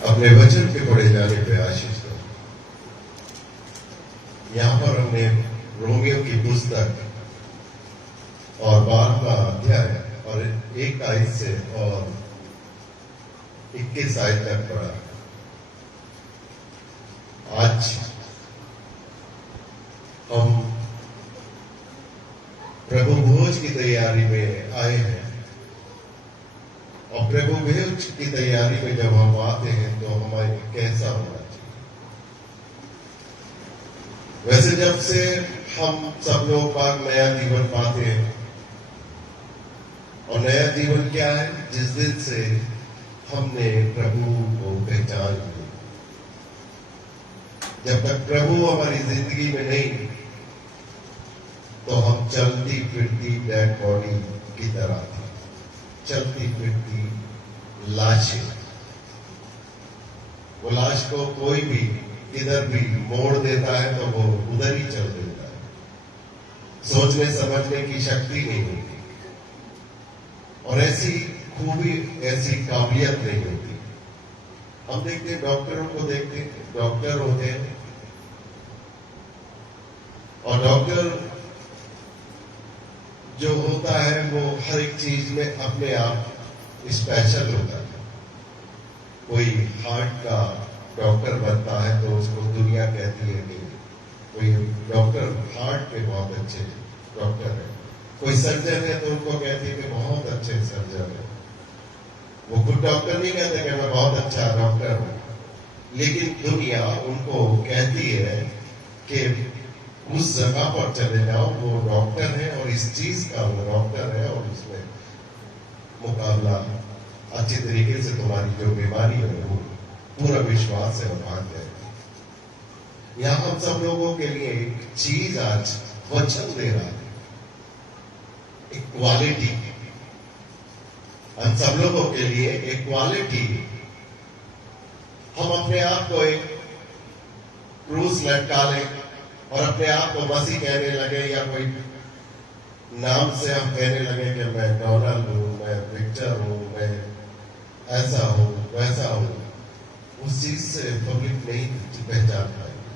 अपने वचन के पढ़े जाने पे आशीष दो। यहाँ पर हमने रोमियो की पुस्तक और 12वां अध्याय और 1 आयत से और 21 आयत तक पढ़ा। आज हम प्रभु भोज की तैयारी में आए हैं और प्रभु भोज की तैयारी में जब हम आते हैं तो हमारे कैसा होना चाहिए। वैसे जब से हम सब लोग बाग नया जीवन पाते हैं, और नया जीवन क्या है? जिस दिन से हमने प्रभु को पहचान ली। जब तक प्रभु हमारी जिंदगी में नहीं तो हम चलती फिरती डेड बॉडी की तरह थी, चलती फिरती लाशें। वो लाश को कोई भी इधर भी मोड़ देता है तो वो उधर ही चल देता है। सोचने समझने की शक्ति नहीं होती और ऐसी खूबी, ऐसी काबिलियत नहीं होती। हम देखते हैं, डॉक्टरों को देखते हैं, डॉक्टर होते हैं और डॉक्टर जो होता है वो हर एक चीज में अपने आप स्पेशल होता है। कोई हार्ट का डॉक्टर बनता है तो उसको दुनिया कहती है कि कोई डॉक्टर हार्ट के बहुत अच्छे डॉक्टर है। कोई सर्जन है तो उनको कहती है कि बहुत अच्छे सर्जन है। वो खुद डॉक्टर नहीं कहते कि मैं बहुत अच्छा डॉक्टर हूं, लेकिन दुनिया उनको कहती है कि उस जगह पर चले जाओ, वो डॉक्टर है और इस चीज का वो डॉक्टर है और उसमें मुकाबला अच्छी तरीके से तुम्हारी जो बीमारी है वो पूरा विश्वास है और भाग जाएगी। यहां हम सब लोगों के लिए एक चीज आज वचन दे रहा है, एक क्वालिटी। हम सब लोगों के लिए एक क्वालिटी। हम अपने आप को एक क्रूस लटका लें और अपने आप को मसीह कहने लगे, या कोई नाम से हम कहने लगे कि मैं डोनाल्ड हूं, मैं विक्टर हूं, मैं ऐसा हूं, वैसा हूं। उस चीज से पब्लिक नहीं पहचान पाएगी।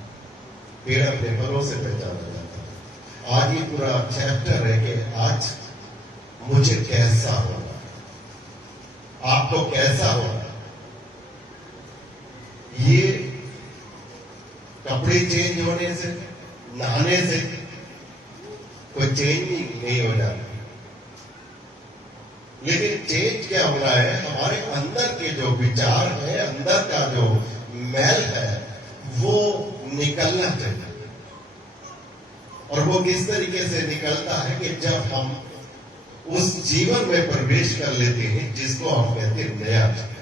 पेड़ अपने फलों से पहचाना जाता है। आज ये पूरा चैप्टर है कि आज मुझे कैसा होना, आपको कैसा होना। ये कपड़े चेंज होने से, नहाने से कोई चेंज नहीं हो जाता, लेकिन चेंज क्या हो रहा है? हमारे अंदर के जो विचार है, अंदर का जो मैल है, वो निकलना चाहिए। और वो किस तरीके से निकलता है कि जब हम उस जीवन में प्रवेश कर लेते हैं जिसको हम कहते हैं नया जीवन।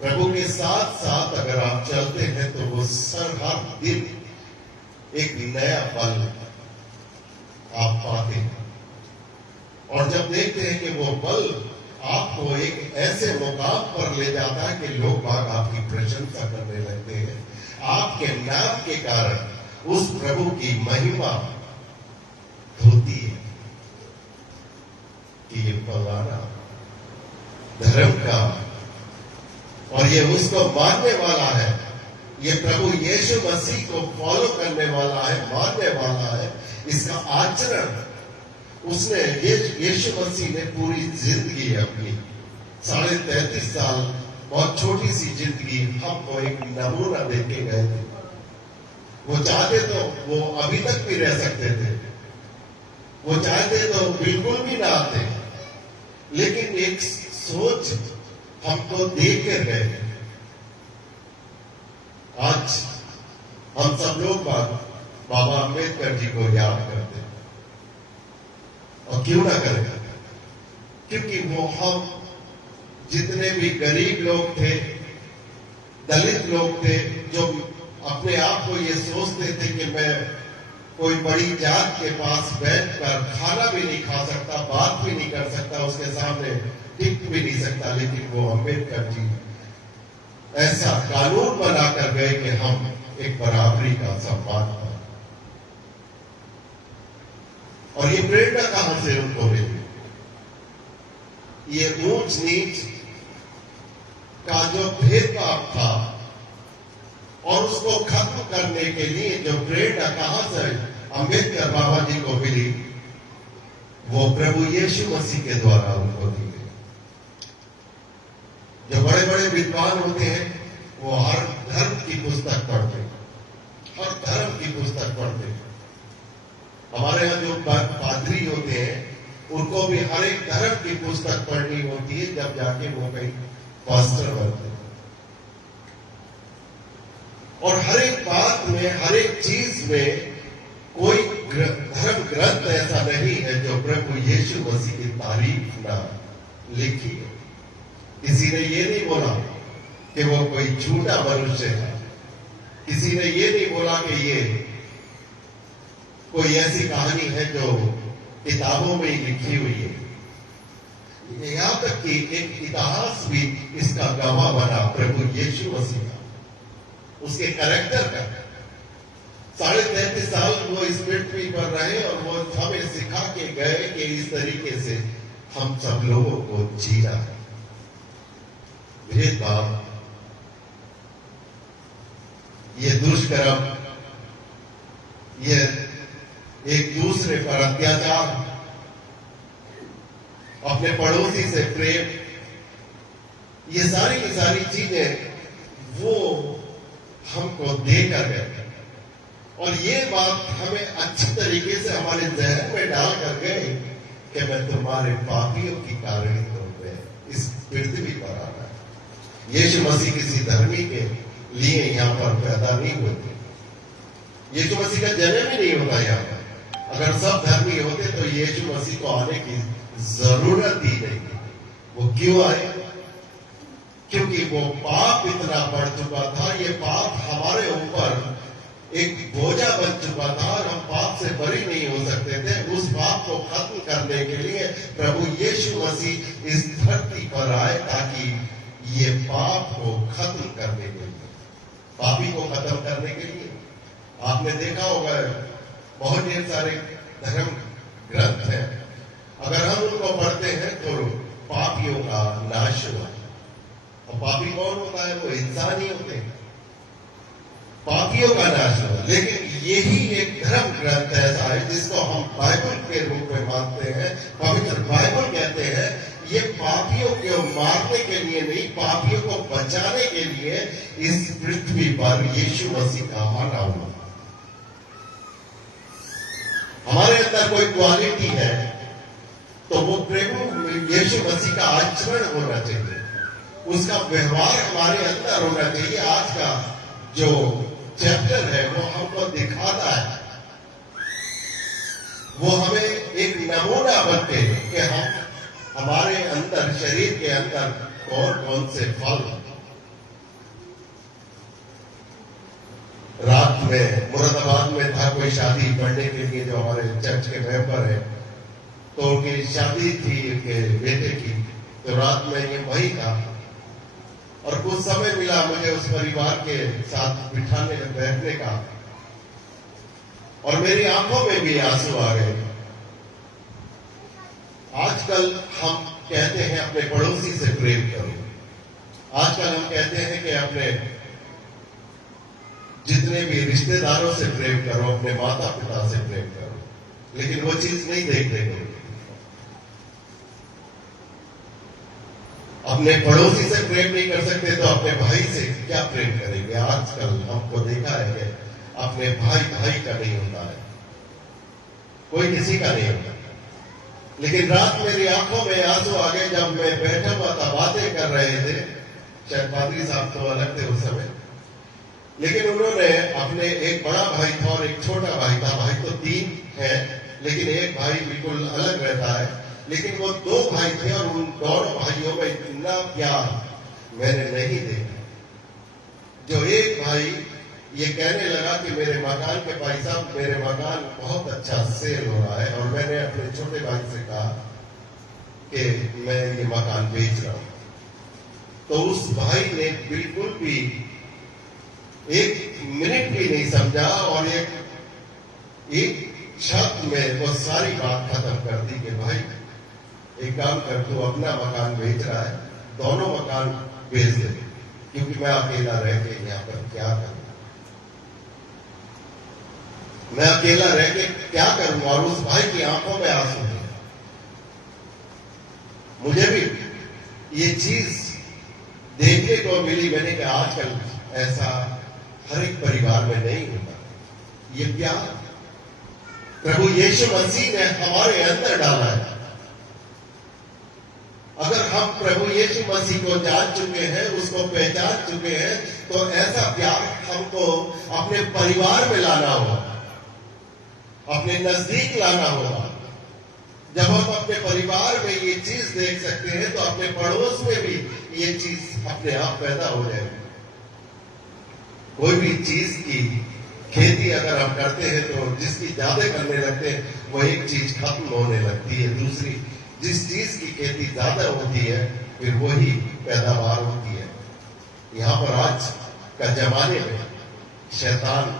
प्रभु के साथ साथ अगर आप चलते हैं तो वो हर दिन एक नया पल आप पाते हैं। और जब देखते हैं कि वो पल आपको एक ऐसे मुकाम पर ले जाता है कि लोग बाग आपकी प्रशंसा करने लगते हैं, आपके नाम के कारण उस प्रभु की महिमा होती है कि ये फलाना धर्म का और ये उसको मानने वाला है, ये प्रभु यीशु मसीह को फॉलो करने वाला है, मानने वाला है। इसका आचरण उसने, यीशु मसीह ने पूरी जिंदगी अपनी 33.5 साल, बहुत छोटी सी जिंदगी, हमको एक नमूना देके गए थे। वो चाहते तो वो अभी तक भी रह सकते थे, वो चाहते तो बिल्कुल भी ना आते, लेकिन एक सोच हमको दे के गए। आज हम सब लोग बाबा अम्बेडकर जी को याद करते हैं, और क्यों ना करें? क्योंकि वो हम जितने भी गरीब लोग थे, दलित लोग थे, जो अपने आप को ये सोचते थे कि मैं कोई बड़ी जात के पास बैठकर खाना भी नहीं खा सकता, बात भी नहीं कर सकता, उसके सामने टिक भी नहीं सकता, लेकिन वो अम्बेडकर जी ऐसा कानून बनाकर गए कि हम एक बराबरी का सम्मान पाए। और ये प्रेरणा कहां से उनको मिली? ये ऊंच नीच का जो भेदभाव था और उसको खत्म करने के लिए जो प्रेरणा कहां से अंबेडकर बाबा जी को मिली, वो प्रभु यीशु मसीह के द्वारा उनको दी गई। जो बड़े बड़े विद्वान होते हैं वो हर धर्म की पुस्तक पढ़ते हैं, हर धर्म की पुस्तक पढ़ते हैं। हमारे यहाँ जो पादरी होते हैं उनको भी हर एक धर्म की पुस्तक पढ़नी होती है, जब जाके वो कहीं पास्टर बनते हैं। और हर एक बात में, हर एक चीज में कोई धर्म ग्रंथ ऐसा नहीं है जो प्रभु यीशु मसीह की तारीफ ना लिखी है। किसी ने ये नहीं बोला कि वो कोई झूठा मनुष्य है, किसी ने ये नहीं बोला कि ये कोई ऐसी कहानी है जो किताबों में ही लिखी हुई है। यहां तक कि एक इतिहास भी इसका गवाह बना, प्रभु यीशु मसीह का, उसके कैरेक्टर का। 33.5 साल वो इस पृथ्वी पर रहे और वो हमें सिखा के गए कि इस तरीके से हम सब लोगों को जीना है। भेदभाव, ये दुष्कर्म, ये एक दूसरे पर अत्याचार, अपने पड़ोसी से प्रेम, ये सारी की सारी चीजें वो हमको देकर गए। और ये बात हमें अच्छी तरीके से हमारे जहन में डाल कर गए कि मैं तुम्हारे पापियों की कारण इस पृथ्वी पर आना है। यीशु मसीह किसी धर्मी के लिए यहां पर पैदा नहीं होते, यीशु मसीह का जन्म ही नहीं होता यहां पर। अगर सब धर्मी होते तो यीशु मसीह को आने की जरूरत ही नहीं। वो क्यों आए? क्योंकि वो पाप इतना बढ़ चुका था, ये पाप हमारे ऊपर एक बोझा बन चुका था और हम पाप से बरी नहीं हो सकते थे। उस पाप को खत्म करने के लिए प्रभु यीशु मसीह इस धरती पर आए, ताकि ये पाप को खत्म करने के लिए, पापी को खत्म करने के लिए। आपने देखा होगा बहुत ढेर सारे धर्म ग्रंथ हैं, अगर हम उनको पढ़ते हैं तो पापियों का नाश हुआ। और पापी कौन होता है? वो इंसान ही होते हैं। पापियों का नाश हुआ। लेकिन यही एक धर्म ग्रंथ ऐसा है जिसको हम बाइबल के रूप में मानते हैं, पवित्र बाइबल कहते हैं। ये पापियों को मारने के लिए नहीं, पापियों को बचाने के लिए इस पृथ्वी पर यीशु मसीह का आना हुआ। हमारे अंदर कोई क्वालिटी है तो वो प्रभु यीशु मसीह का आचरण होना चाहिए, उसका व्यवहार हमारे अंदर होना चाहिए। आज का जो चैप्टर है वो हमको दिखाता है, वो हमें एक नमूना बनते हैं कि हम हमारे अंदर, शरीर के अंदर कौन कौन से फल। रात में मुरादाबाद में था कोई शादी पढ़ने के लिए, जो हमारे चर्च के मेंबर है, तो उनकी शादी थी उनके बेटे की, तो रात में ये वही था। और कुछ समय मिला मुझे उस परिवार के साथ बिठाने बैठने का, और मेरी आंखों में भी आंसू आ गए। आजकल हम कहते हैं अपने पड़ोसी से प्रेम करो, आजकल हम कहते हैं कि अपने जितने भी रिश्तेदारों से प्रेम करो, अपने माता पिता से प्रेम करो, लेकिन वो चीज नहीं देखते हैं। अपने पड़ोसी से प्रेम नहीं कर सकते तो अपने भाई से क्या प्रेम करेंगे? आजकल हमको देखा है कि अपने भाई भाई का नहीं होता है, कोई किसी का नहीं होता। लेकिन रात मेरी आंखों में आंसू आ गए जब मैं बैठा हुआ था, बातें कर रहे थे, शायद पादरी साहब तो अलग थे उस समय, लेकिन उन्होंने अपने एक बड़ा भाई था और एक छोटा भाई था, भाई तो 3 है लेकिन एक भाई बिल्कुल अलग रहता है, लेकिन वो 2 भाई थे और उन दोनों भाइयों में इतना प्यार मैंने नहीं देखा। जो एक भाई ये कहने लगा कि मेरे मकान के भाई साहब, मेरे मकान बहुत अच्छा सेल हो रहा है, और मैंने अपने छोटे भाई से कहा कि मैं ये मकान बेच रहा हूं, तो उस भाई ने बिल्कुल भी 1 मिनट भी नहीं समझा और एक शब्द में वो सारी बात खत्म कर दी कि भाई एक काम कर, तू अपना मकान बेच रहा है, दोनों मकान भेज दे, क्योंकि मैं अकेला रह के यहाँ पर क्या करूं, मैं अकेला रह के क्या करूंगा। और उस भाई की आंखों में आंसू थे। मुझे भी ये चीज देखने को मिली। मैंने कहा आजकल ऐसा हर एक परिवार में नहीं होता। ये प्यार प्रभु यीशु मसीह ने हमारे अंदर डाला है। अगर हम प्रभु यीशु मसीह को जान चुके हैं, उसको पहचान चुके हैं, तो ऐसा प्यार हमको अपने परिवार में लाना होगा, अपने नजदीक लाना होगा। जब हम अपने परिवार में ये चीज देख सकते हैं, तो अपने पड़ोस में भी ये चीज अपने आप पैदा हो जाएगी। कोई भी चीज की खेती अगर हम करते हैं, तो जिसकी ज्यादा करने लगते हैं, वो एक चीज खत्म होने लगती है, दूसरी जिस चीज की खेती ज्यादा होती है, फिर वही पैदावार होती है। यहां पर आज का जमाने में शैतान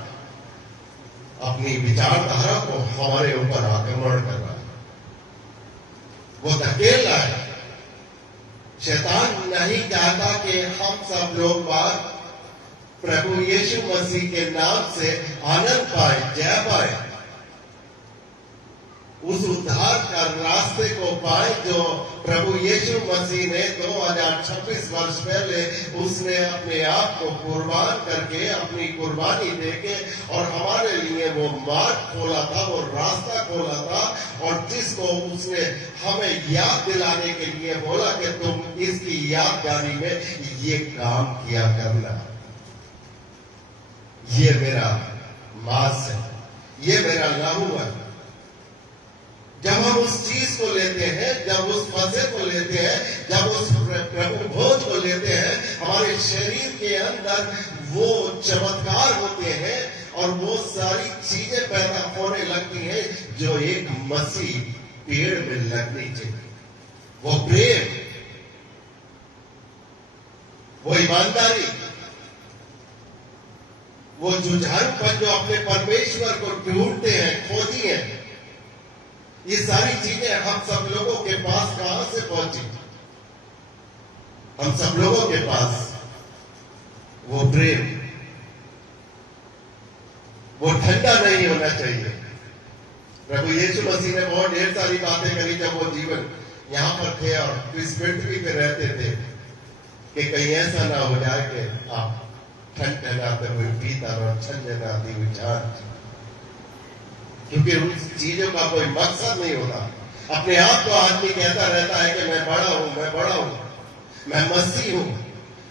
अपनी विचारधारा को हमारे ऊपर आक्रमण कर रहा है, वो धकेल रहा है। शैतान नहीं चाहता कि हम सब लोग बात प्रभु यीशु मसीह के नाम से आनंद पाए, जय पाए, उस उद्धार का रास्ते को पाए जो प्रभु यीशु मसीह ने 2026 वर्ष पहले उसने अपने आप को कुर्बान करके, अपनी कुर्बानी देके और हमारे लिए वो मार्ग खोला था, वो रास्ता खोला था। और जिसको उसने हमें याद दिलाने के लिए बोला कि तुम इसकी यादगारी में ये काम किया करना। ये मेरा मांस है, ये मेरा लहू है। जब हम उस चीज को लेते हैं, जब उस फसे को लेते हैं, जब उस प्रभु भोज को लेते हैं, हमारे शरीर के अंदर वो चमत्कार होते हैं और वो सारी चीजें पैदा होने लगती हैं जो एक मसीह पेड़ में लगनी चाहिए। वो प्रेम, वो ईमानदारी, वो जुझारूपन जो अपने परमेश्वर को ढूंढते हैं, खोजी हैं, ये सारी चीजें हम सब लोगों के पास कहां से पहुंची? हम सब लोगों के पास वो प्रेम, वो ठंडा नहीं होना चाहिए। प्रभु यीशु मसीह ने बहुत ढेर सारी बातें करी जब वो जीवन यहां पर थे और इस पृथ्वी पे रहते थे, कि कहीं ऐसा ना हो जाए कि आप ठंड ठहराते हुए पीता और ठंड ठहराती हुई जान, क्योंकि उन चीजों का कोई मकसद नहीं होता। अपने आप को आदमी कहता रहता है कि मैं बड़ा हूं, मैं बड़ा हूं, मैं मसीह हूं,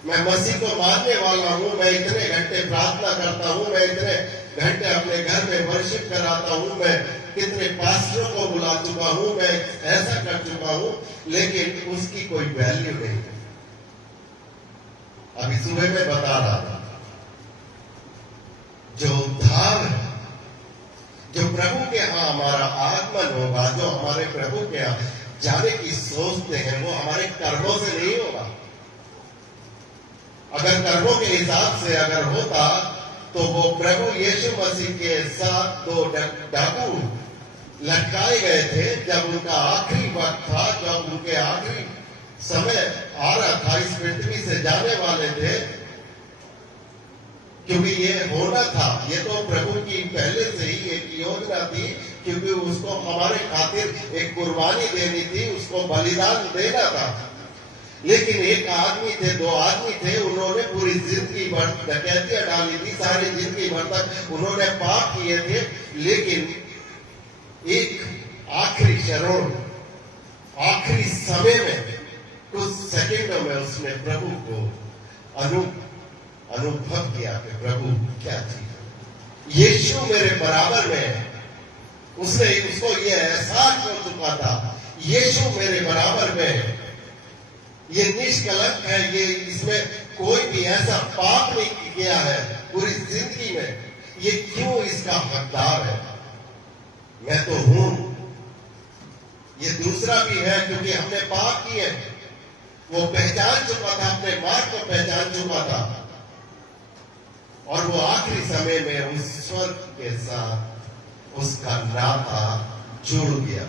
मैं मसीह को मानने वाला हूं, मैं इतने घंटे प्रार्थना करता हूं, मैं इतने घंटे अपने घर में वर्शिप कराता हूं, मैं कितने पास्टरों को बुला चुका हूं, मैं ऐसा कर चुका हूं, लेकिन उसकी कोई वैल्यू नहीं है। अभी सुबह में बता रहा था, जो उद्धार है, जो प्रभु के यहां हमारा आगमन होगा, जो हमारे प्रभु के यहां जाने की सोचते हैं, वो हमारे कर्मों से नहीं होगा। अगर कर्मों के हिसाब से अगर होता, तो वो प्रभु यीशु मसीह के साथ 2 डाकू लटकाए गए थे जब उनका आखिरी वक्त था, जब उनके आखिरी समय आ रहा था, इस पृथ्वी से जाने वाले थे, क्योंकि ये होना था। ये तो प्रभु की पहले से ही एक योजना थी, क्योंकि उसको हमारे खातिर एक कुर्बानी देनी थी, उसको बलिदान देना था। लेकिन एक आदमी थे, 2 आदमी थे, उन्होंने पूरी जिंदगी भर डकैतियां डाली थी, सारी जिंदगी भर तक उन्होंने पाप किए थे, लेकिन एक आखिरी क्षण, आखिरी समय में, कुछ सेकंडों में उसने प्रभु को अनुभव किया कि प्रभु क्या चीज, यीशु मेरे बराबर में है। उसको ये एहसास हो चुका था, यीशु मेरे बराबर में है, ये निष्कलंक है, ये इसमें कोई भी ऐसा पाप नहीं किया है पूरी जिंदगी में, ये क्यों इसका हकदार है? मैं तो हूं, ये दूसरा भी है, क्योंकि हमने पाप किए। वो पहचान चुका था, अपने मार्ग को पहचान चुका था, और वो आखिरी समय में उस स्वर्ग के साथ उसका नाता जुड़ गया।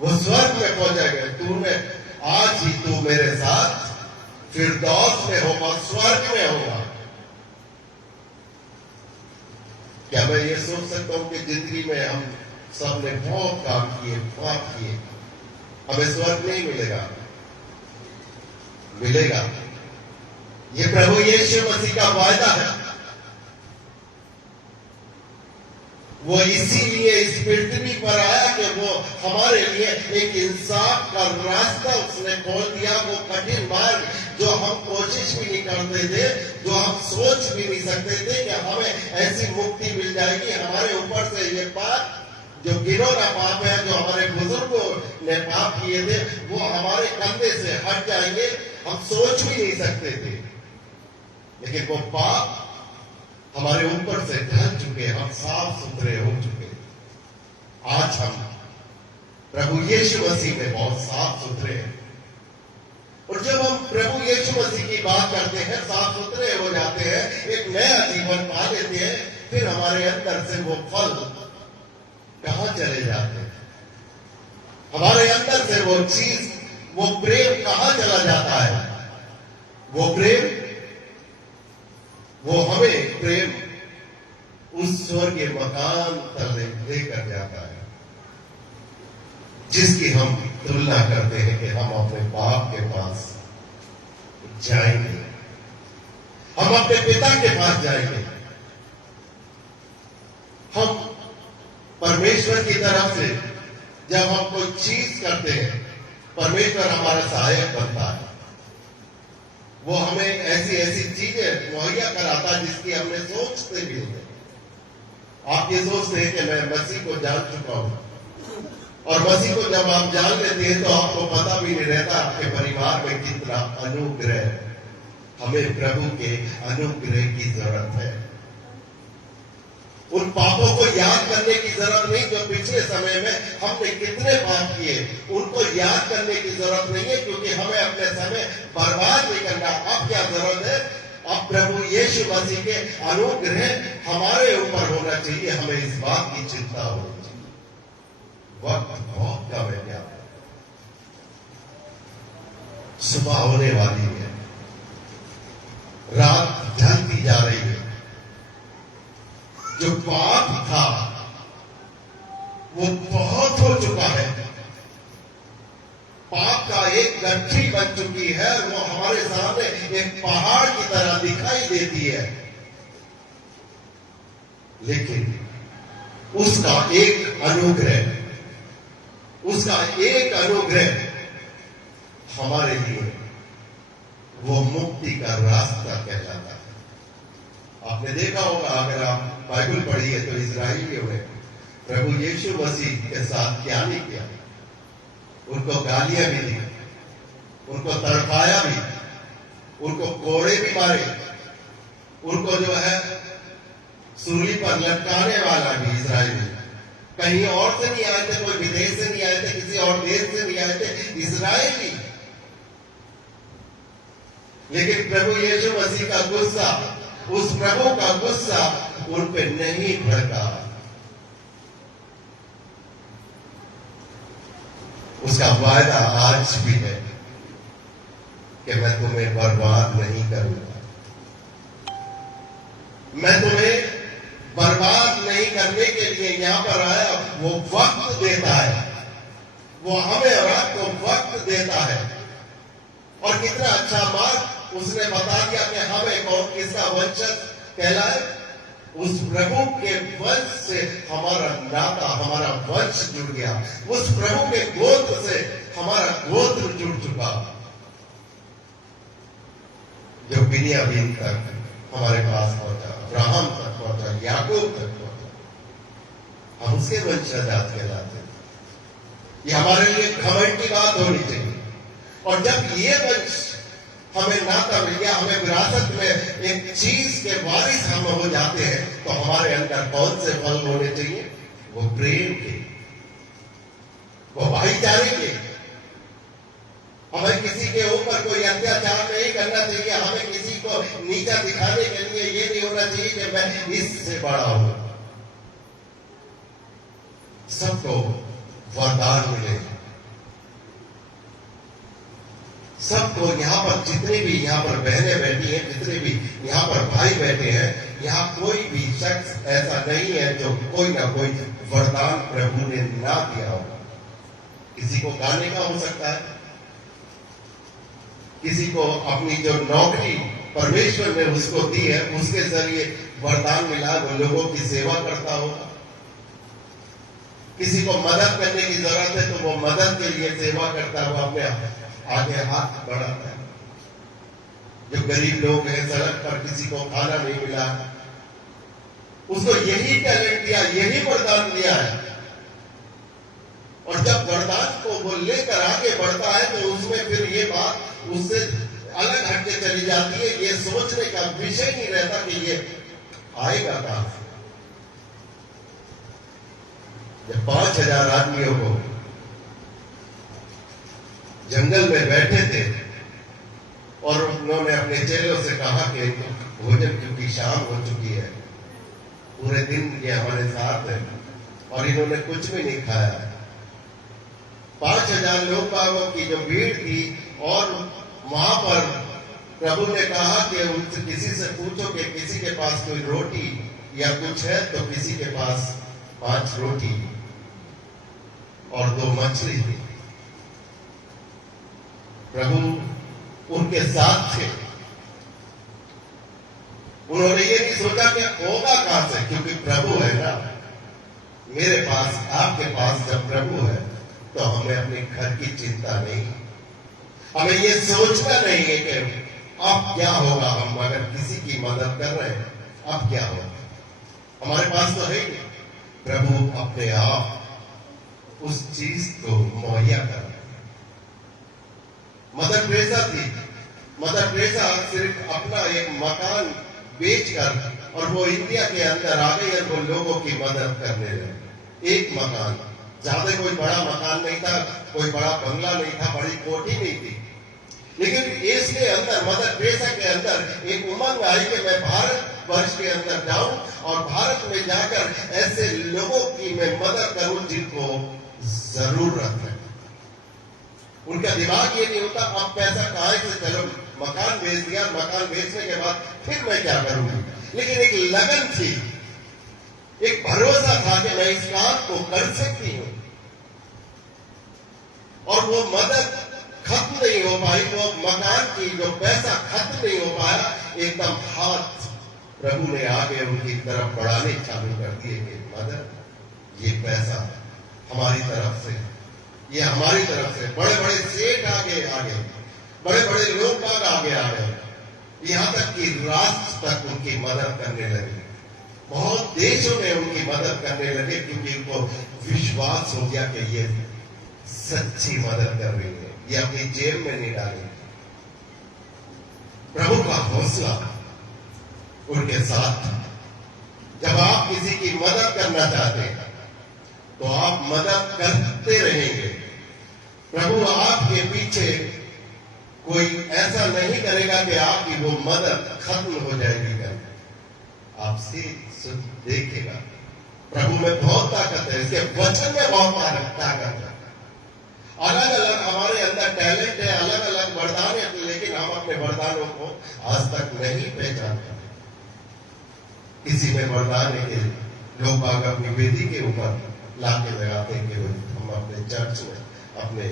वो स्वर्ग में पहुंचा गया। आज ही तू मेरे साथ फिरदौस में होगा, स्वर्ग में होगा। क्या मैं ये सोच सकता हूं कि जिंदगी में हम सबने बहुत काम किए, पाप किए, हमें स्वर्ग नहीं मिलेगा? मिलेगा। ये प्रभु यीशु मसीह का वायदा है। वो इसीलिए इस पृथ्वी पर आया कि वो हमारे लिए एक इंसाफ का रास्ता उसने खोल दिया। वो कठिन मार्ग जो हम कोशिश भी नहीं करते थे, जो हम सोच भी नहीं सकते थे कि हमें ऐसी मुक्ति मिल जाएगी। हमारे ऊपर से ये पाप, जो घिनौना पाप है, जो हमारे बुजुर्गों ने पाप किए थे, वो हमारे कंधे से हट जाएंगे। हम सोच भी नहीं सकते थे, लेकिन वो पाप हमारे ऊपर से ढल चुके, हम साफ सुथरे हो चुके। आज हम प्रभु यीशु मसीह में बहुत साफ सुथरे हैं। और जब हम प्रभु यीशु मसीह की बात करते हैं, साफ सुथरे हो जाते हैं, एक नया जीवन पा लेते हैं, फिर हमारे अंदर से वो फल कहां चले जाते हैं? हमारे अंदर से वो चीज, वो प्रेम कहां चला जाता है? वो प्रेम, वो हमें प्रेम उस स्वर्गीय मकान तक लेकर जाता है, जिसकी हम तुलना करते हैं कि हम अपने बाप के पास जाएंगे, हम अपने पिता के पास जाएंगे। हम परमेश्वर की तरफ से जब हम कोई चीज करते हैं, परमेश्वर हमारा सहायक बनता है। वो हमें ऐसी ऐसी चीजें मुहैया कराता है जिसकी हमने सोचते भी नहीं। आप ये सोचते हैं कि मैं मसीह को जान चुका हूं, और मसीह को जब आप जान लेते हैं तो आपको पता भी नहीं रहता आपके परिवार में कितना अनुग्रह। हमें प्रभु के अनुग्रह की जरूरत है। उन पापों को याद करने की जरूरत नहीं जो पिछले समय में हमने कितने पाप किए, उनको याद करने की जरूरत नहीं है, क्योंकि हमें अपने समय बर्बाद नहीं करना। अब क्या जरूरत है? अब प्रभु यीशु मसीह के अनुग्रह हमारे ऊपर होना चाहिए। हमें इस बात की चिंता होनी चाहिए। वक्त बहुत कम है। क्या सुबह होने वाली है, रात ढलती जा रही है। जो पाप था वो बहुत हो चुका है। पाप का एक गठरी बन चुकी है, वो हमारे सामने एक पहाड़ की तरह दिखाई देती है। लेकिन उसका एक अनुग्रह, उसका एक अनुग्रह हमारे लिए वो मुक्ति का रास्ता कहलाता है। आपने देखा होगा, अगर आप बाइबल पढ़ी है तो इस्राएलियों ने प्रभु यीशु मसीह के साथ क्या नहीं किया। उनको गालियां भी दी, उनको तड़पाया भी, उनको कोड़े भी मारे, उनको जो है सूली पर लटकाने वाला भी इस्राएली। कहीं और से नहीं आए थे, कोई विदेश से नहीं आए थे, किसी और देश से नहीं आए थे, इस्राएली। लेकिन प्रभु यीशु मसीह का गुस्सा, उस प्रभु का गुस्सा उन पे नहीं भड़का। उसका वायदा आज भी है कि मैं तुम्हें बर्बाद नहीं करूंगा। मैं तुम्हें बर्बाद नहीं करने के लिए यहां पर आया। वो वक्त देता है, वो हमें और आपको वक्त देता है। और कितना अच्छा बात उसने बता दिया कि हमें कौन किसका वंशज कहलाए। उस प्रभु के वंश से हमारा नाता, हमारा वंश जुड़ गया। उस प्रभु के गोत्र से हमारा गोत्र जुड़ चुका, जो बिन्यामीन तक हमारे पास पहुंचा, अब्राहम तक पहुंचा, याकूब तक पहुंचा। हम उसके वंशज कहलाते। ये हमारे लिए घमंड की बात होनी चाहिए। और जब ये वंश हमें नाता मिल गया, हमें विरासत में एक चीज के वारिस हम हो जाते हैं, तो हमारे अंदर कौन से फल होने चाहिए? वो प्रेम के, वो भाईचारे के। हमें किसी के ऊपर कोई अत्याचार नहीं करना चाहिए। हमें किसी को नीचा दिखाने के लिए ये नहीं होना चाहिए कि मैं इससे बड़ा हूं। सबको वरदान मिले, सबको यहाँ पर जितने भी यहाँ पर बहनें बैठी हैं, जितने भी यहाँ पर भाई बैठे हैं, यहाँ कोई भी शख्स ऐसा नहीं है जो कोई ना कोई वरदान प्रभु ने ना दिया हो। किसी को गाने का हो सकता है, किसी को अपनी जो नौकरी परमेश्वर ने उसको दी है उसके जरिए वरदान मिला, वो लोगों की सेवा करता होगा। किसी को मदद करने की जरूरत है तो वो मदद के लिए सेवा करता है, वो अपने आगे हाथ बढ़ाता है। जो गरीब लोग हैं, सड़क पर किसी को खाना नहीं मिला, उसको यही टैलेंट दिया, यही वरदान दिया है। और जब वरदान को वो लेकर आगे बढ़ता है तो उसमें फिर ये बात उससे अलग हटके चली जाती है। ये सोचने का विषय नहीं रहता कि ये आएगा कहां से। जब 5000 आदमियों को जंगल में बैठे थे और उन्होंने अपने चेलों से कहा कि भोजन क्योंकि शाम हो चुकी है, पूरे दिन ये हमारे साथ है और इन्होंने कुछ भी नहीं खाया। 5000 लोगों की जो भीड़ थी और वहां पर प्रभु ने कहा कि उनसे किसी से पूछो कि किसी के पास कोई रोटी या कुछ है, तो किसी के पास 5 रोटी और 2 मछली थी। प्रभु उनके साथ थे। उन्होंने ये नहीं सोचा कि होगा कहां से, क्योंकि प्रभु है ना मेरे पास, आपके पास जब प्रभु है तो हमें अपने घर की चिंता नहीं, हमें ये सोचना नहीं है कि अब क्या होगा। हम अगर किसी की मदद कर रहे हैं, अब क्या होगा, हमारे पास तो है ही। प्रभु अपने आप उस चीज को मुहैया कर रहे हैं। मदर टेरेसा थी, मदर टेरेसा सिर्फ अपना एक मकान बेचकर और वो इंडिया के अंदर आ गई और वो लोगों की मदद करने लगी। एक मकान, ज्यादा कोई बड़ा मकान नहीं था, कोई बड़ा बंगला नहीं था, बड़ी कोठी नहीं थी, लेकिन इसके अंदर मदर टेरेसा के अंदर एक उमंग आई कि मैं भारत वर्ष के अंदर जाऊं और भारत में जाकर ऐसे लोगों की मैं मदद करूं जिनको जरूरत है। उनका दिमाग ये नहीं होता अब पैसा कहां से, चलो मकान बेच दिया, मकान बेचने के बाद फिर मैं क्या करूंगी, लेकिन एक लगन थी, एक भरोसा था कि मैं इस काम को कर सकती हूं। और वो मदद खत्म नहीं हो पाई, वो मकान की जो पैसा खत्म नहीं हो पाया। एकदम हाथ प्रभु ने आगे उनकी तरफ बढ़ाने चालू कर दिए कि मदद ये पैसा हमारी तरफ से, ये हमारी तरफ से। बड़े बड़े सेठ आगे बड़े बड़े लोग आगे आ गए, यहां तक कि राष्ट्र तक उनकी मदद करने लगे। बहुत देशों में उनकी मदद करने लगे क्योंकि उनको विश्वास हो गया कि ये सच्ची मदद कर रही है, ये अपनी जेब में नहीं डालेगी। प्रभु का हौसला उनके साथ। जब आप किसी की मदद करना चाहते हैं तो आप मदद करते रहेंगे। प्रभु आपके पीछे कोई ऐसा नहीं करेगा कि आपकी वो मदद खत्म हो जाएगी। आपसे देखेगा। प्रभु में बहुत ताकत है, इसके वचन में बहुत ताकत है। अलग अलग हमारे अंदर टैलेंट है, अलग अलग वरदान है, लेकिन हम अपने वरदानों को आज तक नहीं पहचानते। किसी में वरदान है कि लोग बाग अपनी वेदी के ऊपर लाके लगाते हैं कि हम अपने चर्च में, अपने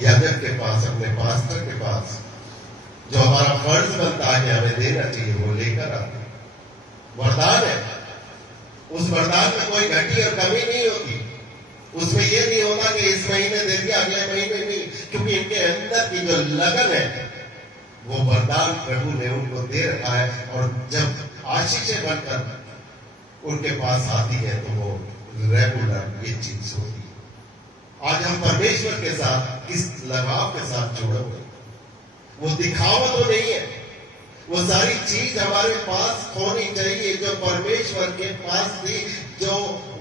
याजक के पास, अपने पास्टर के पास जो हमारा फर्ज बनता है कि हमें देना चाहिए वो लेकर आते हैं। वरदान है, उस वरदान में कोई घटी और कमी नहीं होती। उसमें यह नहीं होता कि इस महीने दे दिया अगले महीने नहीं, क्योंकि इनके अंदर की जो लगन है वो वरदान प्रभु ने उनको दे रखा है। और जब आशीषें बनकर उनके पास आती है तो वो रेगुलर ये चीज होती है। आज हम परमेश्वर के साथ किस लगाव के साथ जुड़े हुए, वो दिखावा तो नहीं है, वो सारी चीज हमारे पास होनी चाहिए जो परमेश्वर के पास थी, जो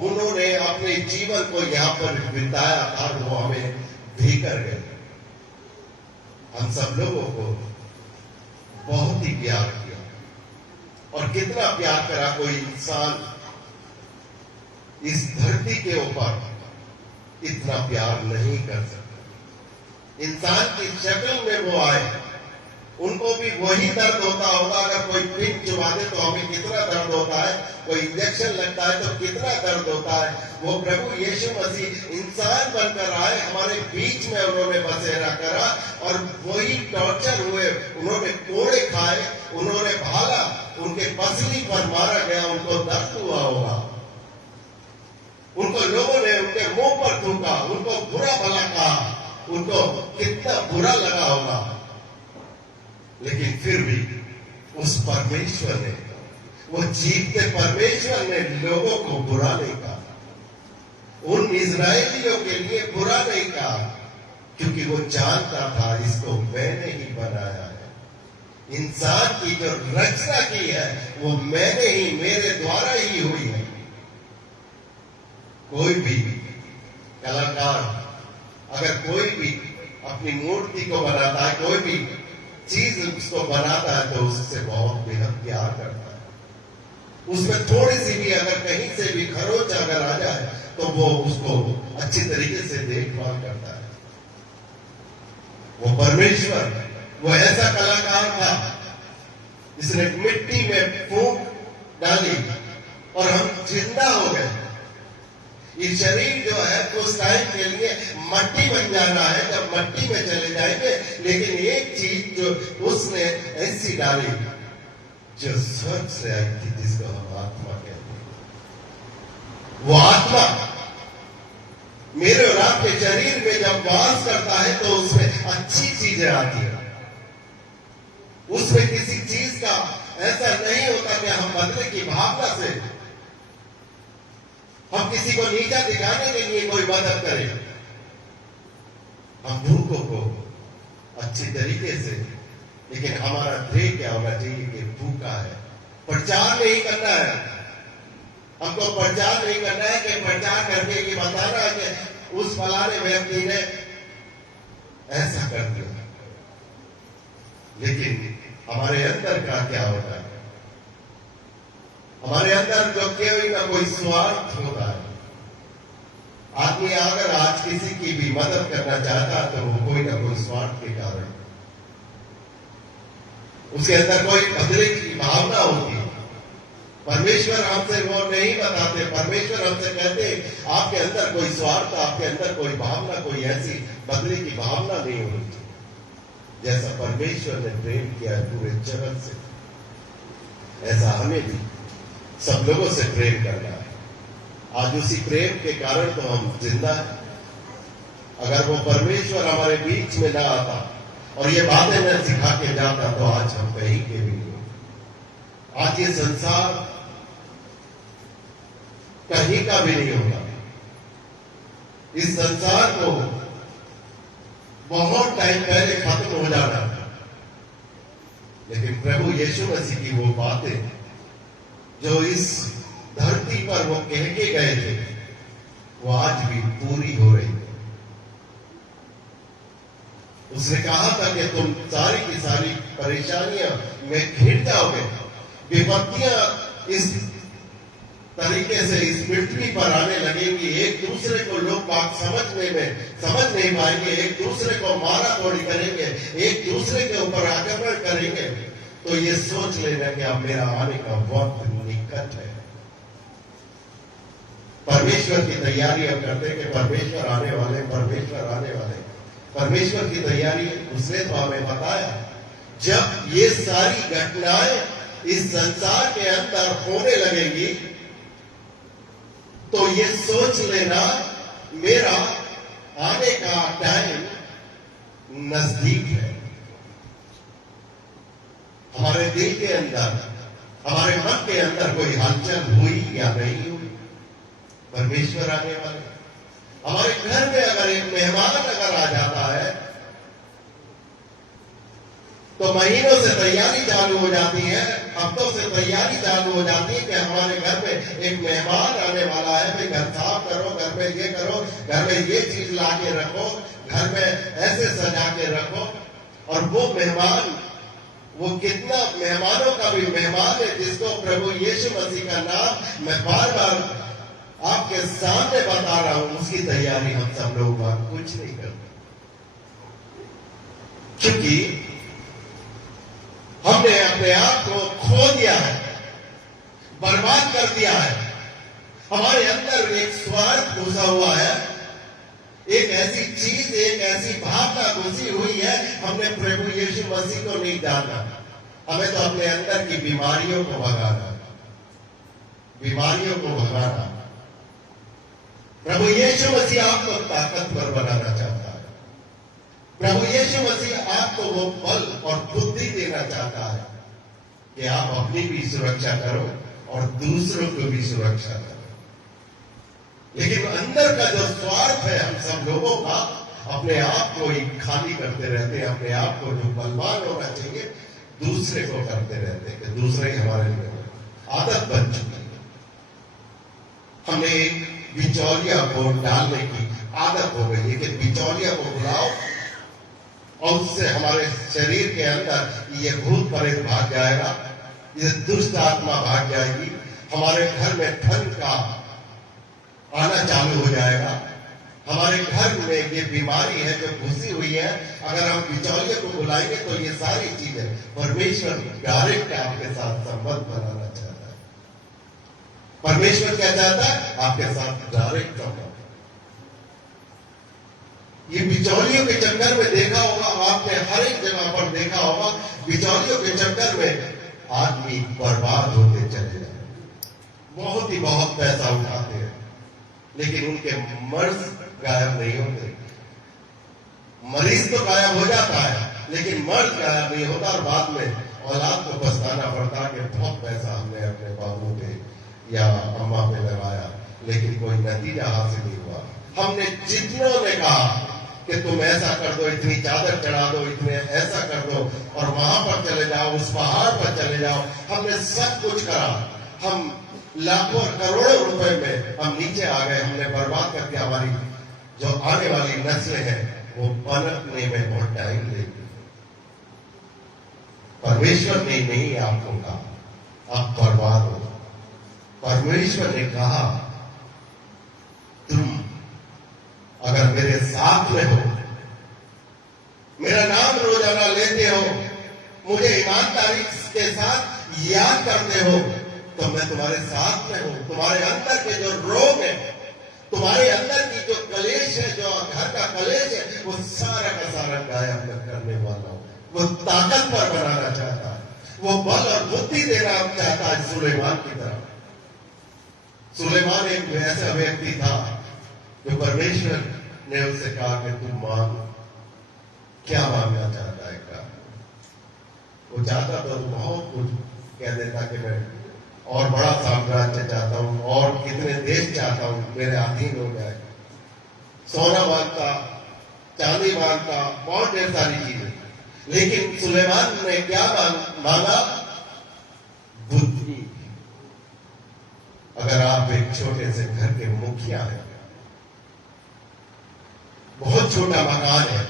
उन्होंने अपने जीवन को यहाँ पर बिताया था, वो हमें देकर गए। हम सब लोगों को बहुत ही प्यार किया, और कितना प्यार करा कोई इंसान इस धरती के ऊपर इतना प्यार नहीं कर सकता। इंसान की शक्ल में वो आए, उनको भी वही दर्द होता होगा। अगर कोई पिन चुबा दे तो हमें कितना दर्द होता है, कोई इंजेक्शन लगता है तो कितना दर्द होता है। वो प्रभु यीशु मसीह इंसान बनकर आए, हमारे बीच में उन्होंने बसेरा करा और वही टॉर्चर हुए, उन्होंने कोड़े खाए, उन्होंने भाला, उनके पसली पर मारा गया, उनको दर्द हुआ होगा। उनको लोगों ने उनके मुंह पर थूका, उनको बुरा भला कहा, उनको कितना बुरा लगा होगा। लेकिन फिर भी उस परमेश्वर ने, वो जीवते परमेश्वर ने लोगों को बुरा नहीं कहा, उन इजरायलियों के लिए बुरा नहीं कहा, क्योंकि वो जानता था इसको मैंने ही बनाया है। इंसान की जो रचना की है वो मैंने ही, मेरे द्वारा ही हुई है। कोई भी कलाकार अगर कोई भी अपनी मूर्ति को बनाता है, कोई भी चीज उसको बनाता है, तो उससे बहुत बेहद प्यार करता है। उसमें थोड़ी सी भी अगर कहीं से भी खरोच अगर आ जाए तो वो उसको अच्छी तरीके से देखभाल करता है। वो परमेश्वर, वो ऐसा कलाकार था जिसने मिट्टी में फूंक डाली और हम जिंदा हो गए। ये शरीर जो है उस टाइम के लिए मट्टी बन जाना है, जब मट्टी में चले जाएंगे। लेकिन एक चीज जो उसने ऐसी डाली जो स्वर्ग से आई थी, जिसको हम आत्मा कहते हैं, वो आत्मा मेरे और आपके शरीर में जब वास करता है तो उसमें अच्छी चीजें आती है। उसमें किसी चीज का ऐसा नहीं होता कि हम बदले की भावना से हम किसी को नीचा दिखाने के लिए कोई मदद करें। हम भूखों को अच्छी तरीके से, लेकिन हमारा ध्येय क्या होना चाहिए कि भूखा है, प्रचार नहीं करना है। हमको प्रचार नहीं करना है कि प्रचार करके ये बताना है कि उस फलाने व्यक्ति ने ऐसा कर दिया। लेकिन हमारे अंदर का क्या होता है? हमारे अंदर जो कोई ना कोई स्वार्थ होता है। आदमी अगर आज किसी की भी मदद करना चाहता है तो वो कोई ना कोई स्वार्थ के कारण, उसके अंदर कोई बदले की भावना होती है। परमेश्वर हमसे वो नहीं बताते। परमेश्वर हमसे कहते आपके अंदर कोई स्वार्थ, आपके अंदर कोई भावना, कोई ऐसी बदले की भावना नहीं होनी चाहिए। जैसा परमेश्वर ने प्रेम किया है पूरे जगत से, ऐसा हमें भी सब लोगों से प्रेम करना है। आज उसी प्रेम के कारण तो हम जिंदा हैं। अगर वो परमेश्वर हमारे बीच में ना आता और ये बातें न सिखा के जाता तो आज हम कहीं के भी नहीं। आज ये संसार कहीं का भी नहीं होगा। इस संसार को बहुत टाइम पहले खत्म हो जाना था, लेकिन प्रभु यीशु मसीह की वो बातें जो इस धरती पर वो कह के गए थे, वो आज भी पूरी हो रही है। उसने कहा था कि तुम सारी की सारी परेशानियां में घिर जाओगे, विपत्तियां इस तरीके से इस पृथ्वी पर आने लगेंगी। एक दूसरे को लोग बात समझ नहीं पाएंगे, एक दूसरे को मारा तोड़ी करेंगे, एक दूसरे के ऊपर आक्रमण करेंगे। तो ये सोच लेना कि अब मेरा आने का वक्त निकट है। परमेश्वर की तैयारी हम करते हैं कि परमेश्वर आने वाले, परमेश्वर आने वाले। परमेश्वर की तैयारी उसने तो हमें बताया। जब ये सारी घटनाएं इस संसार के अंदर होने लगेंगी तो ये सोच लेना मेरा आने का टाइम नजदीक है। हमारे दिल के अंदर, हमारे मन के अंदर कोई हलचल हुई या नहीं हुई? परमेश्वर आने वाले। हमारे घर में अगर एक मेहमान अगर आ जाता है तो महीनों से तैयारी चालू हो जाती है, हफ्तों से तैयारी चालू हो जाती है कि हमारे घर में एक मेहमान आने वाला है। भाई घर साफ करो, घर में ये करो, घर में ये चीज ला के रखो, घर में ऐसे सजा के रखो। और वो मेहमान, वो कितना मेहमानों का भी मेहमान है जिसको प्रभु यीशु मसीह का नाम मैं बार बार आपके सामने बता रहा हूं, उसकी तैयारी हम सब लोग कुछ नहीं करते। क्योंकि हमने अपने आप को खो दिया है, बर्बाद कर दिया है। हमारे अंदर एक स्वार्थ घुसा हुआ है, एक ऐसी चीज, एक ऐसी भावना घुसी हुई है। हमने प्रभु यीशु मसीह को नहीं जाना। हमें तो अपने अंदर की बीमारियों को भगाना, बीमारियों को भगाना। प्रभु यीशु मसीह आपको ताकतवर बनाना चाहता है। प्रभु यीशु मसीह आपको वो बल और बुद्धि देना चाहता है कि आप अपनी भी सुरक्षा करो और दूसरों को भी सुरक्षा करो। लेकिन अंदर का जो स्वार्थ है हम सब लोगों का, अपने आप को ही खाली करते रहते हैं। अपने आप को जो बलवान होना चाहिए दूसरे को करते रहते हैं कि दूसरे ही हमारे लिए आदत बन चुकी है। हमने एक बिचौलिया को डालने की आदत हो गई है कि बिचौलिया को बुलाओ और उससे हमारे शरीर के अंदर ये भूत प्रेत भाग जाएगा, ये दुष्ट आत्मा भाग जाएगी, हमारे घर में धन का आना चालू हो जाएगा। हमारे घर में ये बीमारी है जो घुसी हुई है, अगर हम बिचौलिए को बुलाएंगे तो ये सारी चीजें परमेश्वर डायरेक्ट आपके साथ संबंध बनाना चाहता है। परमेश्वर क्या चाहता है? आपके साथ डायरेक्ट संबंध। ये बिचौलियों के चक्कर में देखा होगा आपने, हर एक जगह पर देखा होगा, बिचौलियों के चक्कर में आदमी बर्बाद होते चले जाते, बहुत ही बहुत पैसा उठाते हैं, लेकिन उनके मर्ज गायब नहीं होते। मरीज तो गायब हो जाता है, लेकिन मर्ज गायब नहीं होता। और बाद में औलाद को पछताना पड़ता कि बहुत पैसा हमने अपने बाबू पे या अम्मा पे लगाया, लेकिन कोई नतीजा हासिल नहीं हुआ। हमने जितनों ने कहा कि तुम ऐसा कर दो, इतनी चादर चढ़ा दो, इतने ऐसा कर दो और वहां पर चले जाओ, उस पहाड़ पर चले जाओ, हमने सब कुछ करा। हम लाखों और करोड़ों रुपए में हम नीचे आ गए, हमने बर्बाद करके हमारी जो आने वाली नस्लें हैं वो पनपने में बहुत टाइम लेगी। परमेश्वर ने नहीं आपको कहा आप बर्बाद हो। परमेश्वर ने कहा तुम अगर मेरे साथ में हो, मेरा नाम रोजाना लेते हो, मुझे ईमानदारी के साथ याद करते हो, तो मैं तुम्हारे साथ में हूं। तुम्हारे अंदर के जो रोग है, तुम्हारे अंदर की जो कलेश है, जो घर का कलेश है, वो सारा का सारा गायब करने वाला हूं। वो ताकतवर बनाना चाहता है, वो बल और बुद्धि देना चाहता है सुलेमान की तरह। सुलेमान एक ऐसा व्यक्ति था जो परमेश्वर ने उससे कहा कि तुम मांग, क्या मांगना चाहता है? क्या वो चाहता तो बहुत कुछ कह देता कि मैं और बड़ा साम्राज्य चाहता हूं और कितने देश चाहता हूं, मेरे अधीन हो जाए। सोना मांगता, चांदी मांगता, बहुत ढेर सारी चीजें। लेकिन सुलेमान ने क्या मांगा? बुद्धि। अगर आप एक छोटे से घर के मुखिया हैं, बहुत छोटा मकान है,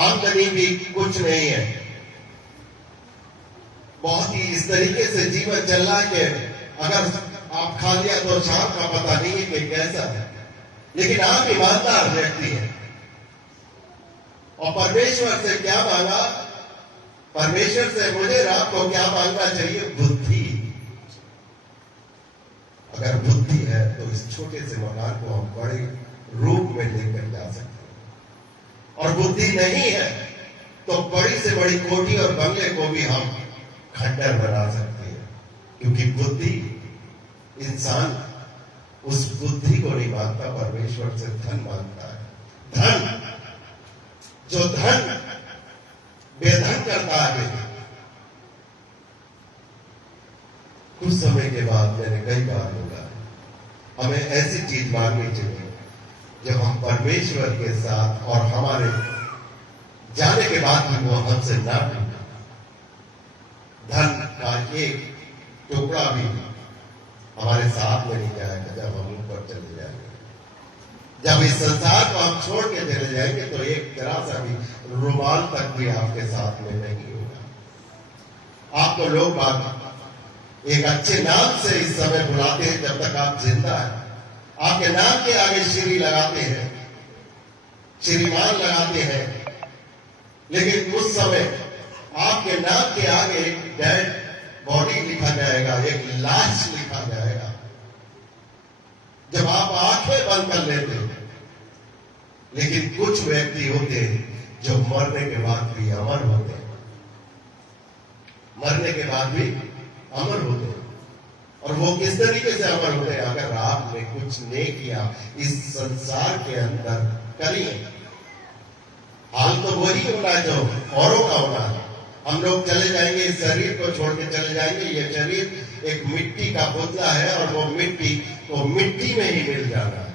आमदनी भी कुछ नहीं है, बहुत ही इस तरीके से जीवन चल रहा है कि अगर आप खा लिया तो शाम का पता नहीं है कि कैसा है, लेकिन आप ईमानदार व्यक्ति हैं और परमेश्वर से क्या मांगा? परमेश्वर से मुझे रात को क्या मांगना चाहिए? बुद्धि। अगर बुद्धि है तो इस छोटे से मकान को हम बड़े रूप में लेकर जा सकते हैं, और बुद्धि नहीं है तो बड़ी से बड़ी कोठी और बंगले को भी हम खंडर बना सकते हैं। क्योंकि बुद्धि, इंसान उस बुद्धि को नहीं मांगता, परमेश्वर से धन मांगता है। धन, जो धन बेधन करता है। कुछ समय के बाद मैंने कई बार बोला, हमें ऐसी चीज मांगनी चाहिए जब हम परमेश्वर के साथ और हमारे जाने के बाद भी वो हमसे ना टूटे। धन का एक टुकड़ा भी हमारे साथ में नहीं जाएगा जब हम ऊपर चले जाएंगे। जब इस संसार को हम छोड़ के चले जाएंगे तो एक जरा सा भी रुमाल तक भी आपके साथ में नहीं होगा। आपको लोग एक अच्छे नाम से इस समय बुलाते हैं जब तक आप जिंदा हैं। आपके नाम के आगे श्री लगाते हैं, श्रीमान लगाते हैं, लेकिन उस समय आपके नाम के आगे एक डेड बॉडी लिखा जाएगा, एक लाश लिखा जाएगा। जब आप आंखें बंद कर लेते हो, लेकिन कुछ व्यक्ति होते हैं जो मरने के बाद भी अमर होते हैं, मरने के बाद भी अमर होते हैं। और वो किस तरीके से अमर होते हैं? अगर आपने कुछ नेकियां इस संसार के अंदर करी, हाल तो वही होना है जो औरों का होना है। हम लोग चले जाएंगे, इस शरीर को छोड़ के चले जाएंगे। ये शरीर एक मिट्टी का पुतला है और वो मिट्टी में ही मिल जाना है।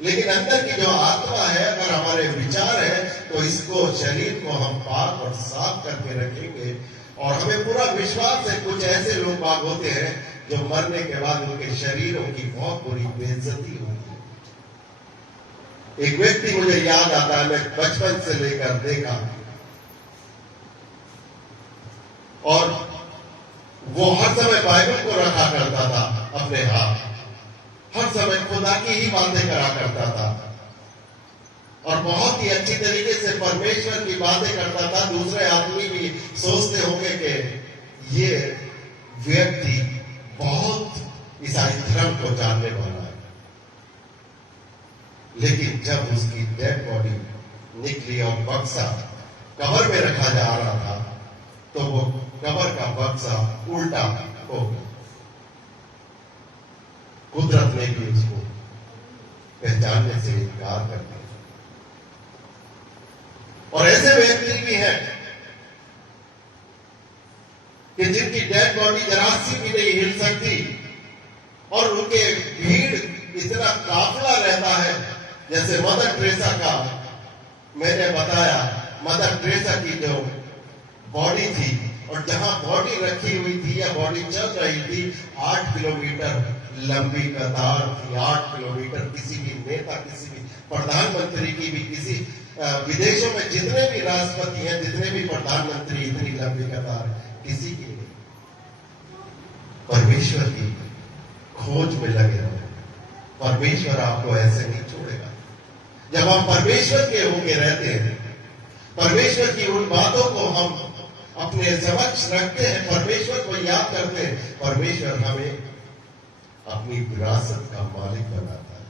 लेकिन अंदर की जो आत्मा है, अगर हमारे विचार है, तो इसको शरीर को हम पाक और साफ करके रखेंगे। और हमें पूरा विश्वास है कुछ ऐसे लोग बाग होते हैं जो मरने के बाद उनके शरीरों की बहुत बुरी बेइज्जती होती है। एक व्यक्ति मुझे याद आता है, मैं बचपन से लेकर देखा, और वो हर समय बाइबल को रखा करता था अपने हाथ, हर समय खुदा की ही बातें करा करता था और बहुत ही अच्छी तरीके से परमेश्वर की बातें करता था। दूसरे आदमी भी सोचते होंगे कि ये व्यक्ति बहुत ईसाई धर्म को जानने वाला है। लेकिन जब उसकी डेड बॉडी निकली और बक्सा कब्र में रखा जा रहा था, तो वो कब्र का बक्सा उल्टा हो गया। कुदरत ने भी उसको पहचानने से इनकार कर दिया। और ऐसे व्यक्ति भी हैं कि जिनकी डेड बॉडी जरा सी भी नहीं हिल सकती और उनके भीड़ इतना काफिला रहता है। जैसे मदर टेरेसा का मैंने बताया, मदर टेरेसा की जो बॉडी थी और जहां बॉडी रखी हुई थी या बॉडी चल रही थी, 8 किलोमीटर लंबी कतार थी। 8 किलोमीटर। किसी भी नेता, किसी भी प्रधानमंत्री की भी, किसी विदेशों में जितने भी राष्ट्रपति हैं, जितने भी प्रधानमंत्री, इतनी लंबी कतार किसी की नहीं। परमेश्वर की खोज में लगे रहो, परमेश्वर आपको ऐसे नहीं छोड़ेगा। जब हम परमेश्वर के होके रहते हैं, परमेश्वर की उन बातों को हम अपने समक्ष रखते हैं, परमेश्वर को याद करते हैं, परमेश्वर हमें अपनी विरासत का मालिक बनाता है।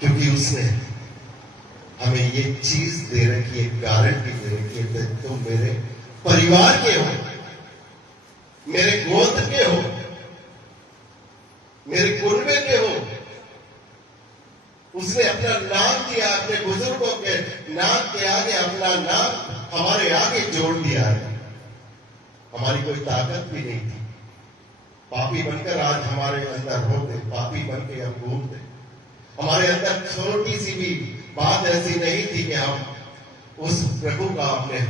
क्योंकि उसने हमें ये चीज दे रखी है, गारंटी दे रखी है, तुम मेरे परिवार के हो, मेरे गोत्र के हो, मेरे कुनबे के हो। उसने अपना नाम दिया, अपने बुजुर्गों के नाम के आगे अपना नाम हमारे आगे जोड़ दिया है। हमारी कोई ताकत भी नहीं थी। पापी बनकर आज हमारे अंदर होते, पापी बनके हम घूमते। हमारे अंदर छोटी सी भी बात ऐसी नहीं थी कि हम उस प्रभु का अपने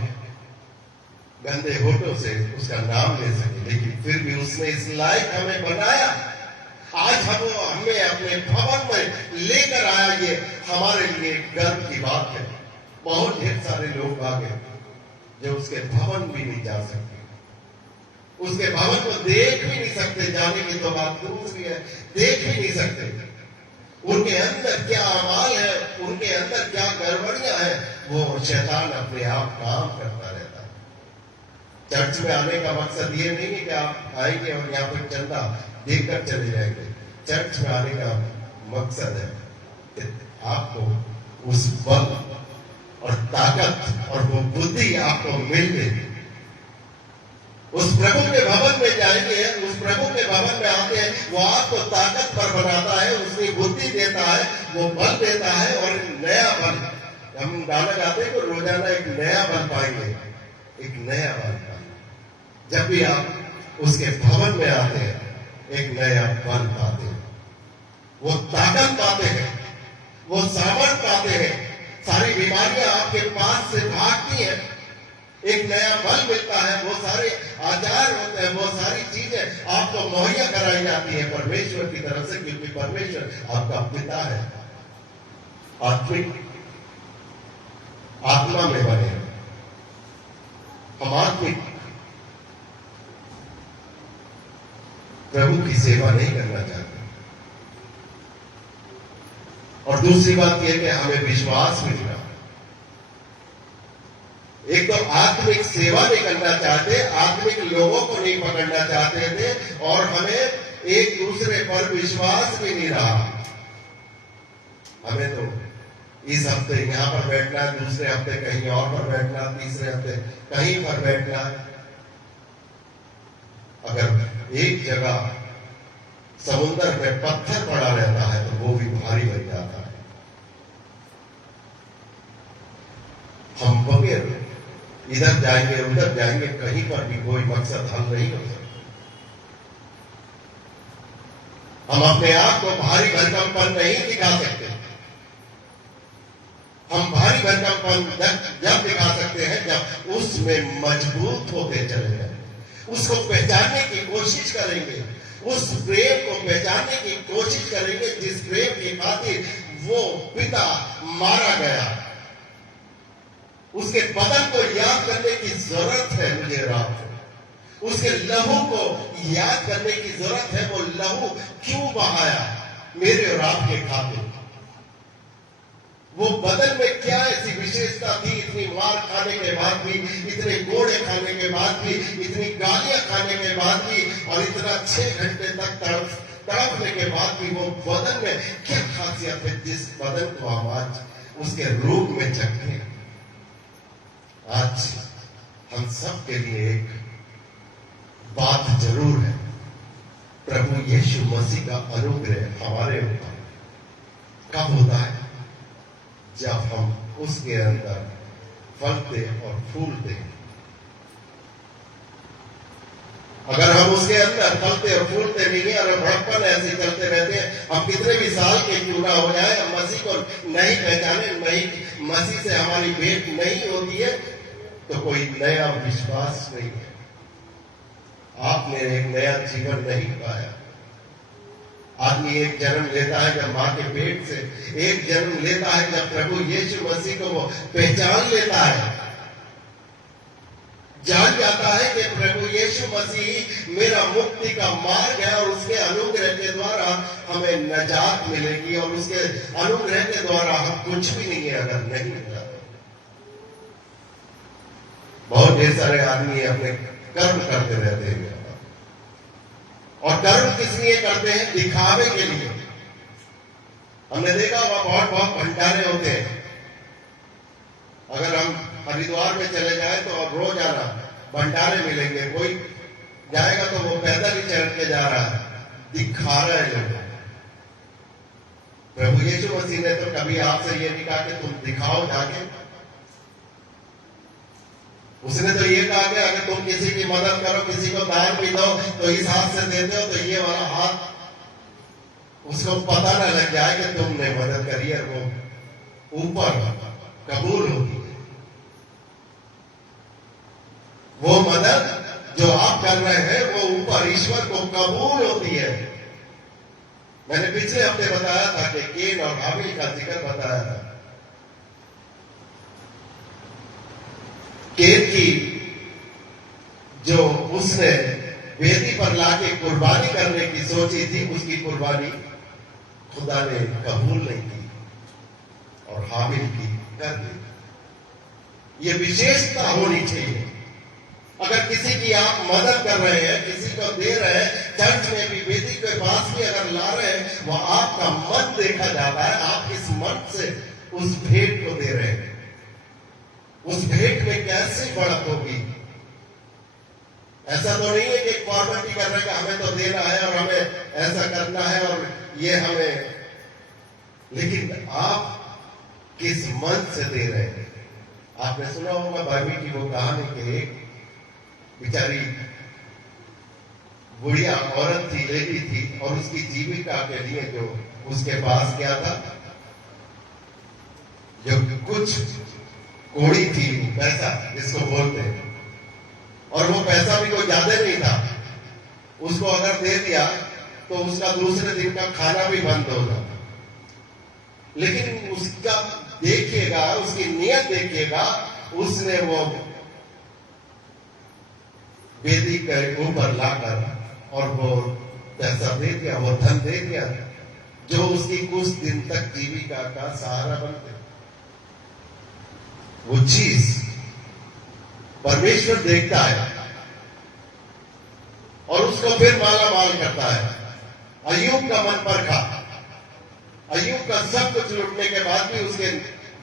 गंदे होठों से उसका नाम ले सके। लेकिन फिर भी उसने इस लायक हमें बनाया। आज हमें अपने भवन में लेकर आया, ये हमारे लिए गर्व की बात है। बहुत ढेर सारे लोग आ गए जो उसके भवन भी नहीं जा सकते, उसके भवन को देख भी नहीं सकते। जाने की तो बात दूसरी है, देख भी नहीं सकते। उनके अंदर क्या अमाल है, उनके अंदर क्या गड़बड़ियां हैं, वो शैतान अपने आप काम करता रहता है। चर्च में आने का मकसद ये नहीं है कि आप आएंगे और यहाँ पर चंदा देकर चले जाएंगे। चर्च में आने का मकसद है कि आपको उस बल और ताकत और वो बुद्धि आपको मिल गई। उस प्रभु के भवन में जाएंगे, उस प्रभु के भवन में आते हैं, वो आपको ताकत पर बनाता है, उसकी बुद्धि देता है, वो बल देता है और नया बल। हम गाना गाते हैं तो रोजाना एक नया बल पाएंगे, एक नया बल पाएंगे। जब भी आप उसके भवन में आते हैं, एक नया बल पाते हैं, वो ताकत पाते हैं, वो सामर्थ पाते हैं। सारी बीमारियां आपके पास से भागती हैं, एक नया बल मिलता है। वो सारे आचार होते हैं, वो सारी चीजें आपको मुहैया कराई जाती है परमेश्वर की तरफ से, क्योंकि परमेश्वर आपका पिता है। आत्मिक आत्मा में बने हम आत्मिक प्रभु की सेवा नहीं करना चाहते। और दूसरी बात यह कि हमें विश्वास मिलना, आत्मिक सेवा नहीं करना चाहते, आत्मिक लोगों को नहीं पकड़ना चाहते थे, और हमें एक दूसरे पर विश्वास भी नहीं रहा। हमें तो इस हफ्ते यहां पर बैठना है, दूसरे हफ्ते कहीं और पर बैठना, तीसरे हफ्ते कहीं पर बैठना है। अगर एक जगह समुद्र में पत्थर पड़ा रहता है तो वो भी भारी बन जाता है। हम बगैर इधर जाएंगे उधर जाएंगे, कहीं पर भी कोई मकसद हल नहीं हो सकता। हम अपने आप को भारी भरकमपन नहीं दिखा सकते। हम भारी भरकमपन जब दिखा सकते हैं जब उसमें मजबूत होते चले जाए, उसको पहचानने की कोशिश करेंगे, उस प्रेम को पहचानने की कोशिश करेंगे जिस प्रेम की खातिर वो पिता मारा गया। उसके बदन को याद करने की जरूरत है मुझे रात, उसके लहू को याद करने की जरूरत है। वो लहू क्यों बहाया मेरे और आपके खातिर? वो बदन में क्या ऐसी विशेषता थी? इतनी मार खाने के बाद भी, इतने कोड़े खाने के बाद भी, इतनी गालियां खाने के बाद भी, और इतना 6 घंटे तक तड़पने के बाद भी वो बदन में क्या खासियत है जिस बदन को हम आज उसके रूप में चखते हैं? आज हम सब के लिए एक बात जरूर है, प्रभु यीशु मसीह का अनुग्रह हमारे ऊपर कब होता है? जब हम उसके अंदर फलते और फूलते। अगर हम उसके अंदर फलते और फूलते नहीं है और भड़कपन ऐसे चलते रहते हैं, हम कितने भी साल के क्यों ना हो जाए, हम मसीह को नहीं पहचाने, नहीं मसीह से हमारी भेंट नहीं होती है, तो कोई नया विश्वास नहीं है। आपने एक नया जीवन नहीं पाया। आदमी एक जन्म लेता है जब मां के पेट से, एक जन्म लेता है जब प्रभु यीशु मसीह को वो पहचान लेता है, जान जाता है कि प्रभु यीशु मसीह मेरा मुक्ति का मार्ग है, और उसके अनुग्रह के द्वारा हमें नजात मिलेगी, और उसके अनुग्रह के द्वारा हम कुछ भी नहीं है अगर नहीं मिला। बहुत ढेर सारे आदमी अपने कर्म करते रहते हैं, और कर्म किस लिए करते हैं? दिखावे के लिए। हमने देखा वहां बहुत बहुत भंडारे होते हैं। अगर हम हरिद्वार में चले जाए तो रोजाना भंडारे मिलेंगे, कोई जाएगा तो वो पैदल ही चल के जा रहा है, दिखा रहा है लोग। प्रभु यीशु मसीह ने तो कभी आपसे ये नहीं कहा कि तुम दिखाओ जाके। उसने तो ये कहा कि अगर तुम किसी की मदद करो, किसी को दान भी दो, तो इस हाथ से देते हो तो ये वाला हाथ उसको पता ना लग जाए कि तुमने मदद करी है, वो ऊपर कबूल होगी। वो मदद जो आप कर रहे हैं वो ऊपर ईश्वर को कबूल होती है। मैंने पिछले हफ्ते बताया था कि केन और हाबिल का जिक्र बताया था। केन की जो उसने वेदी पर लाके कुर्बानी करने की सोची थी, उसकी कुर्बानी खुदा ने कबूल नहीं की, और हाबिल की कर दी। ये विशेषता होनी चाहिए। अगर किसी की आप मदद कर रहे हैं, किसी को दे रहे हैं, चर्च में भी वेदी के पास भी अगर ला रहे हैं, वह आपका मन देखा जाता है। आप किस मन से उस भेंट को दे रहे हैं, उस भेंट में कैसी बढ़त होगी। ऐसा तो नहीं है कि फॉर्मेलिटी कर रहे हैं कि हमें तो देना है और हमें ऐसा करना है और ये हमें, लेकिन आप किस मन से दे रहे हैं। आपने सुना होगा बाइबल की वो कहानी कि एक बेचारी बुढ़िया औरत थी, लेडी थी, और उसकी जीविका के लिए जो उसके पास क्या था, जो कुछ कोड़ी थी, पैसा जिसको बोलते हैं, और वो पैसा भी कोई ज्यादा नहीं था। उसको अगर दे दिया तो उसका दूसरे दिन का खाना भी बंद होगा। लेकिन उसका देखिएगा, उसकी नियत देखिएगा, उसने वो वेदी के ऊपर लाकर और वो पैसा दे दिया, वो धन दे दिया, जो उसकी कुछ दिन तक जीविका का सहारा बनते। वो चीज परमेश्वर देखता है और उसको फिर माला माल करता है। अय्यूब का मन परखा, अय्यूब का सब कुछ लुटने के बाद भी उसके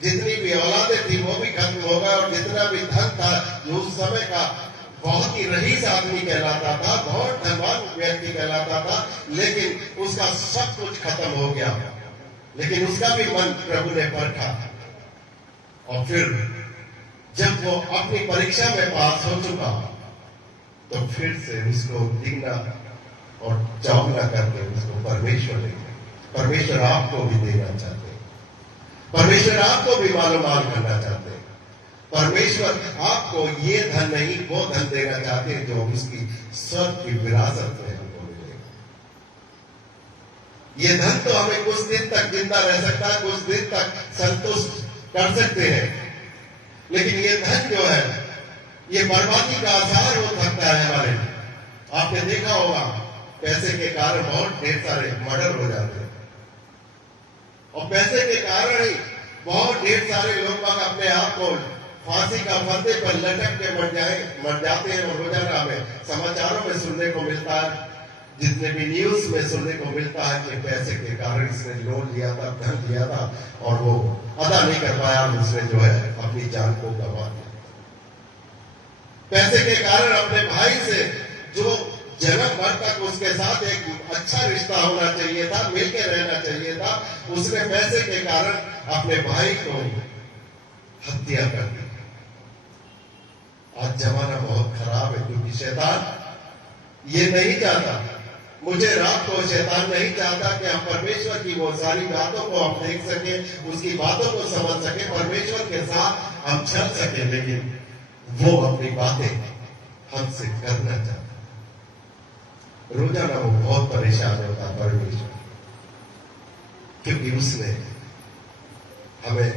जितनी भी औलादें थी वो भी खत्म हो गया, और जितना भी धन था जो उस समय का बहुत ही रईस आदमी कहलाता था, बहुत धनवान व्यक्ति कहलाता था, लेकिन उसका सब कुछ खत्म हो गया। लेकिन उसका भी मन प्रभु ने परखा, और फिर जब वो अपनी परीक्षा में पास हो चुका तो फिर से उसको दिखना और चौंकना करके उसको परमेश्वर ने, परमेश्वर आपको भी देना चाहते हैं, परमेश्वर आपको भी मालूमाल करना चाहते हैं, परमेश्वर आपको ये धन नहीं वो धन देना चाहते हैं जो उसकी स्वर्ग की विरासत में हमको मिलेगा। ये धन तो हमें कुछ दिन तक जिंदा रह सकता है, कुछ दिन तक संतुष्ट कर सकते हैं, लेकिन ये धन जो है ये बर्बादी का आधार हो सकता है हमारे। आपने देखा होगा पैसे के कारण बहुत ढेर सारे मर्डर हो जाते हैं, और पैसे के कारण ही बहुत ढेर सारे लोग अपने आप को फांसी का फंदे पर लटक के मर जाते हैं। और रोजाना में समाचारों में सुनने को मिलता है, जितने भी न्यूज में सुनने को मिलता है कि पैसे के कारण इसने लोन लिया था, धन लिया था, और वो अदा नहीं कर पाया, उसने जो है अपनी जान को गंवा दिया। पैसे के कारण अपने भाई से जो जन्म भर तक उसके साथ एक अच्छा रिश्ता होना चाहिए था, मिलकर रहना चाहिए था, उसने पैसे के कारण अपने भाई को हत्या कर दी। आज जमाना बहुत खराब है, क्योंकि शैतान ये नहीं चाहता, मुझे रात को शैतान नहीं चाहता कि हम परमेश्वर की वो सारी बातों को हम देख सके, उसकी बातों को समझ सके, परमेश्वर के साथ हम चल सके, लेकिन वो अपनी बातें हमसे करना चाहता। रोजाना वो बहुत परेशान होता परमेश्वर, क्योंकि उसने हमें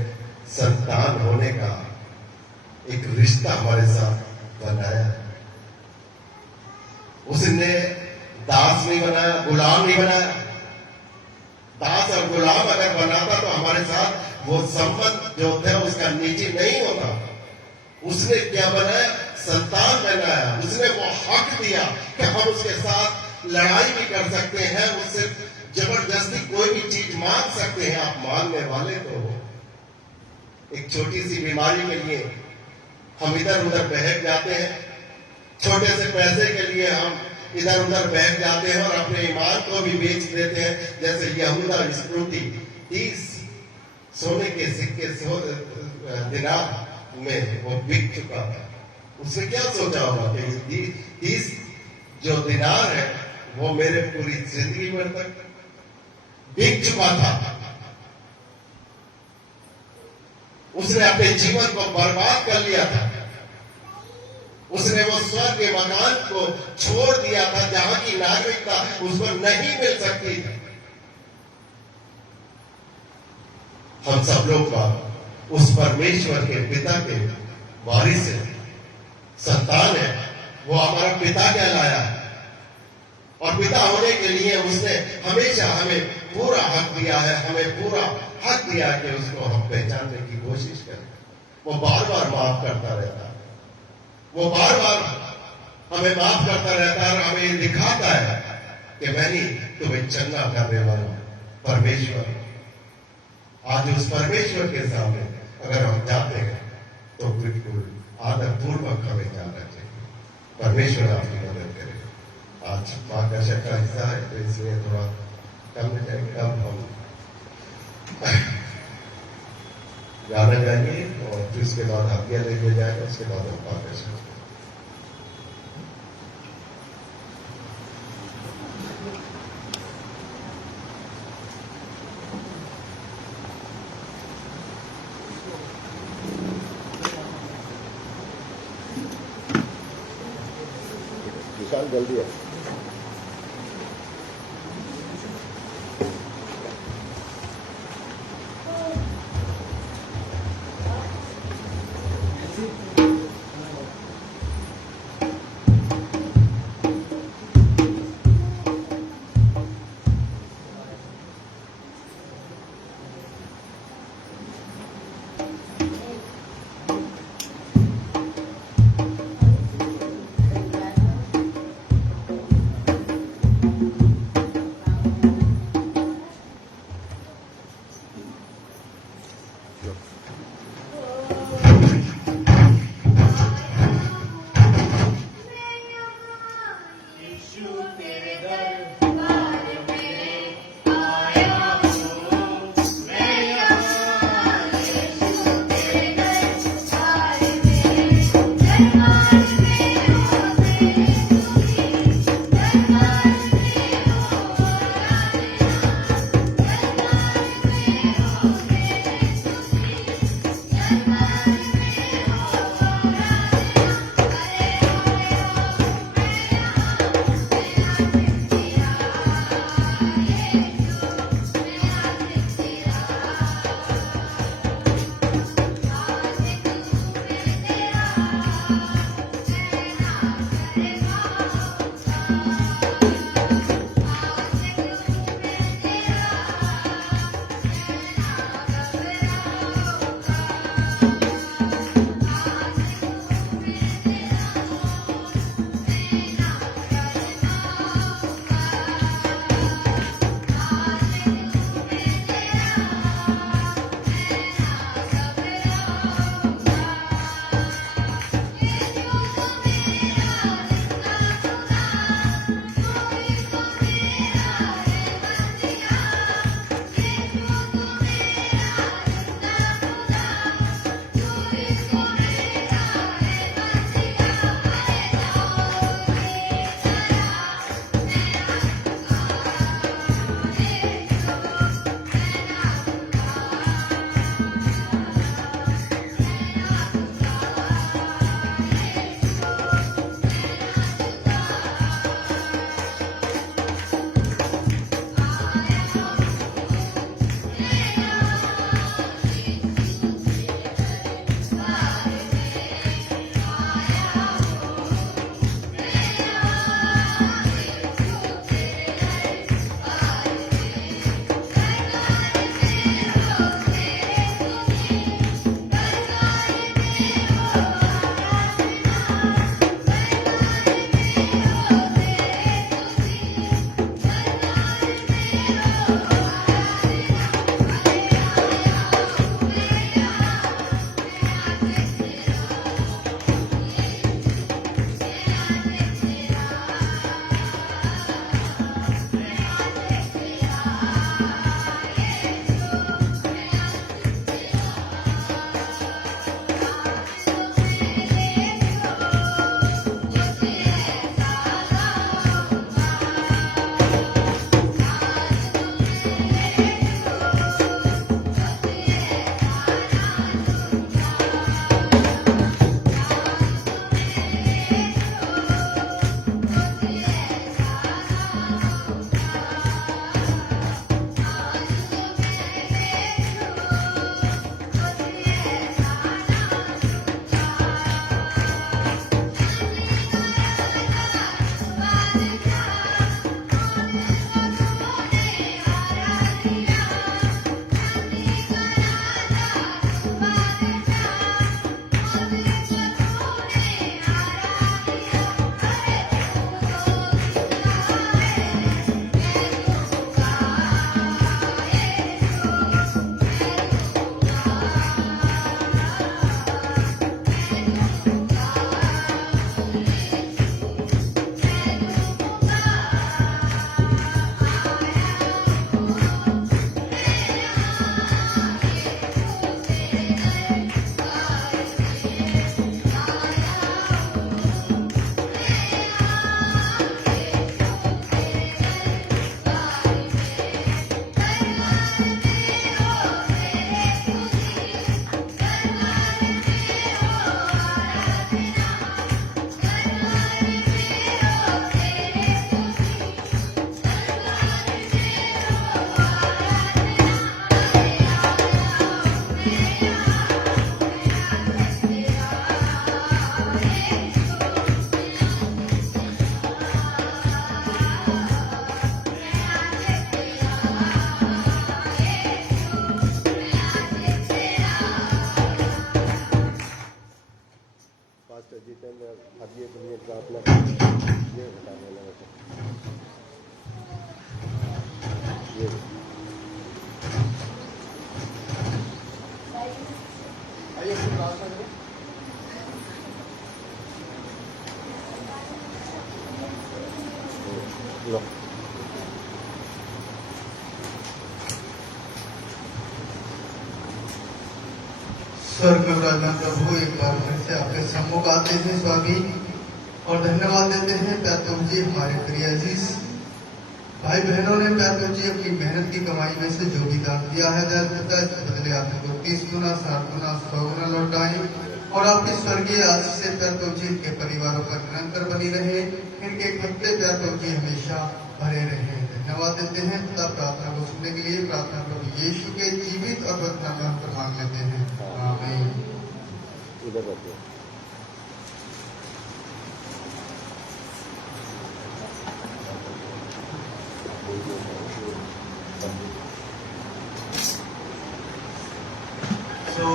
संतान होने का एक रिश्ता हमारे साथ बनाया। उसने दास नहीं बनाया, गुलाम नहीं बनाया। दास और गुलाम अगर बनाता तो हमारे साथ वो संबंध जो था उसका निजी नहीं होता। उसने क्या बनाया? संतान बनाया। उसने वो हक दिया कि हम उसके साथ लड़ाई भी कर सकते हैं, उससे जबरदस्ती कोई भी चीज मांग सकते हैं। आप मांगने वाले तो एक छोटी सी बीमारी के लिए हम इधर उधर बहक जाते हैं, छोटे से पैसे के लिए हम इधर उधर बहक जाते हैं और अपने ईमान को भी बेच देते हैं। जैसे यहूदा इस्करियोती 30 सोने के सिक्के दिनार में वो बिक चुका था। उसने क्या सोचा होगा कि 30 जो दिनार है वो मेरे पूरी जिंदगी भर तक बिक चुका था। उसने अपने जीवन को बर्बाद कर लिया था। उसने वो स्वर्ग के मकान को छोड़ दिया था जहां की नागरिकता उसको नहीं मिल सकती थी। हम सब लोग उस परमेश्वर के पिता के वारिस है, संतान है। वो हमारा पिता कहलाया है, और पिता होने के लिए उसने हमेशा हमें पूरा हक दिया है, हमें पूरा हक दिया कि उसको हम पहचानने की कोशिश करें। वो बार बार माफ करता रहता है, वो बार बार हमें माफ करता रहता है, और हमें ये दिखाता है कि मैं ही तुम्हें चंगा करने वाला परमेश्वर। आज उस परमेश्वर के सामने अगर हम जाते हैं तो बिल्कुल आदर पूर्वक हमें जाना चाहिए। परमेश्वर आपकी मदद करे। आज मार्गदर्शक का हिस्सा है तो इसलिए थोड़ा कम हो जाएगा। अब हम गाना गाएंगे और फिर उसके बाद आज्ञा लेके जाएगा, उसके बाद हम मार्गदर्शक। जल्दी है। लो स्वर्ग में विराजमान प्रभु एक बार फिर से आपके सम्मुख आते हैं स्वामी और धन्यवाद देते हैं प्यातुक जी हमारे प्रिय अजीज भाई बहनों ने प्यातुक जी अपनी मेहनत की कमाई में से जो भी दान दिया है दयालुता इसके बदले आपको 30 गुना 60 गुना 100 गुना लौटाएं और आपकी स्वर्गीय आशीष से प्यातुक जी के परिवारों पर निरंतर बनी रहे, इनके खत्ते प्यातुक जी हमेशा भरे रहे। धन्यवाद देते हैं तथा प्रार्थना को सुनने के लिए प्रार्थना प्रभु यीशु के जीवित और वर्तमान पर मांग लेते हैं। आमीन। तो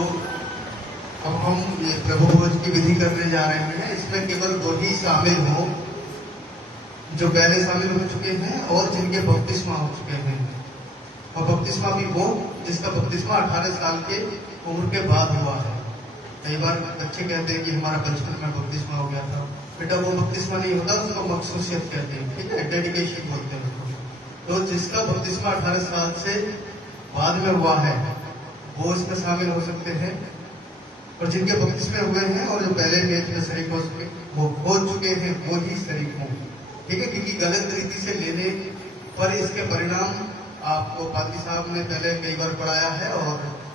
अब हम ये प्रभु भोज की विधि करने जा रहे हैं। इसमें केवल वही शामिल हो जो पहले शामिल हो चुके हैं और जिनके बपतिस्मा हो चुके हैं, और बपतिस्मा भी वो जिसका बपतिस्मा 18 साल के उम्र के बाद हुआ है। कई बार बच्चे कहते हैं कि हमारा बचपन में बपतिस्मा हो गया था। बेटा वो बपतिस्मा नहीं होता, उसको मखसूसियत कहते हैं, ठीक है, डेडिकेशन बोलते हैं उसको। तो जिसका बपतिस्मा 18 साल से बाद में हुआ है वो इसमें शामिल हो सकते हैं, और जिनके बपतिस्मे हुए हैं और जो पहले मेज में शरीक हो चुके हैं वो ही शरीक हों, ठीक है। क्योंकि गलत रीति से लेने पर इसके परिणाम आपको पादरी साहब ने पहले कई बार पढ़ाया है, और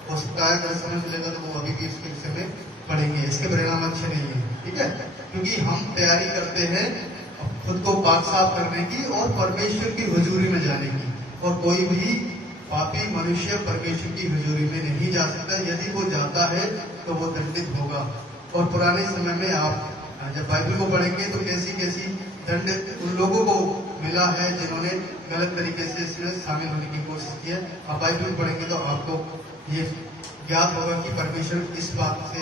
हो सकता है अगर समझ लेगा तो वो अभी भी इसके विषय में पढ़ेंगे। इसके परिणाम अच्छे नहीं है, ठीक है, क्योंकि हम तैयारी करते हैं खुद को पाक साफ करने की और परमेश्वर की हुजूरी में जाने की, और कोई भी पापी मनुष्य परमेश्वर की हुजूरी में नहीं जा सकता। यदि वो जाता है तो वो दंडित होगा। और पुराने समय में आप जब बाइबल को पढ़ेंगे तो कैसी कैसी दंड उन लोगों को मिला है जिन्होंने गलत तरीके से इसमें शामिल होने की कोशिश की है। आप बाइबल पढ़ेंगे तो आपको ये ज्ञात होगा कि परमेश्वर इस बात से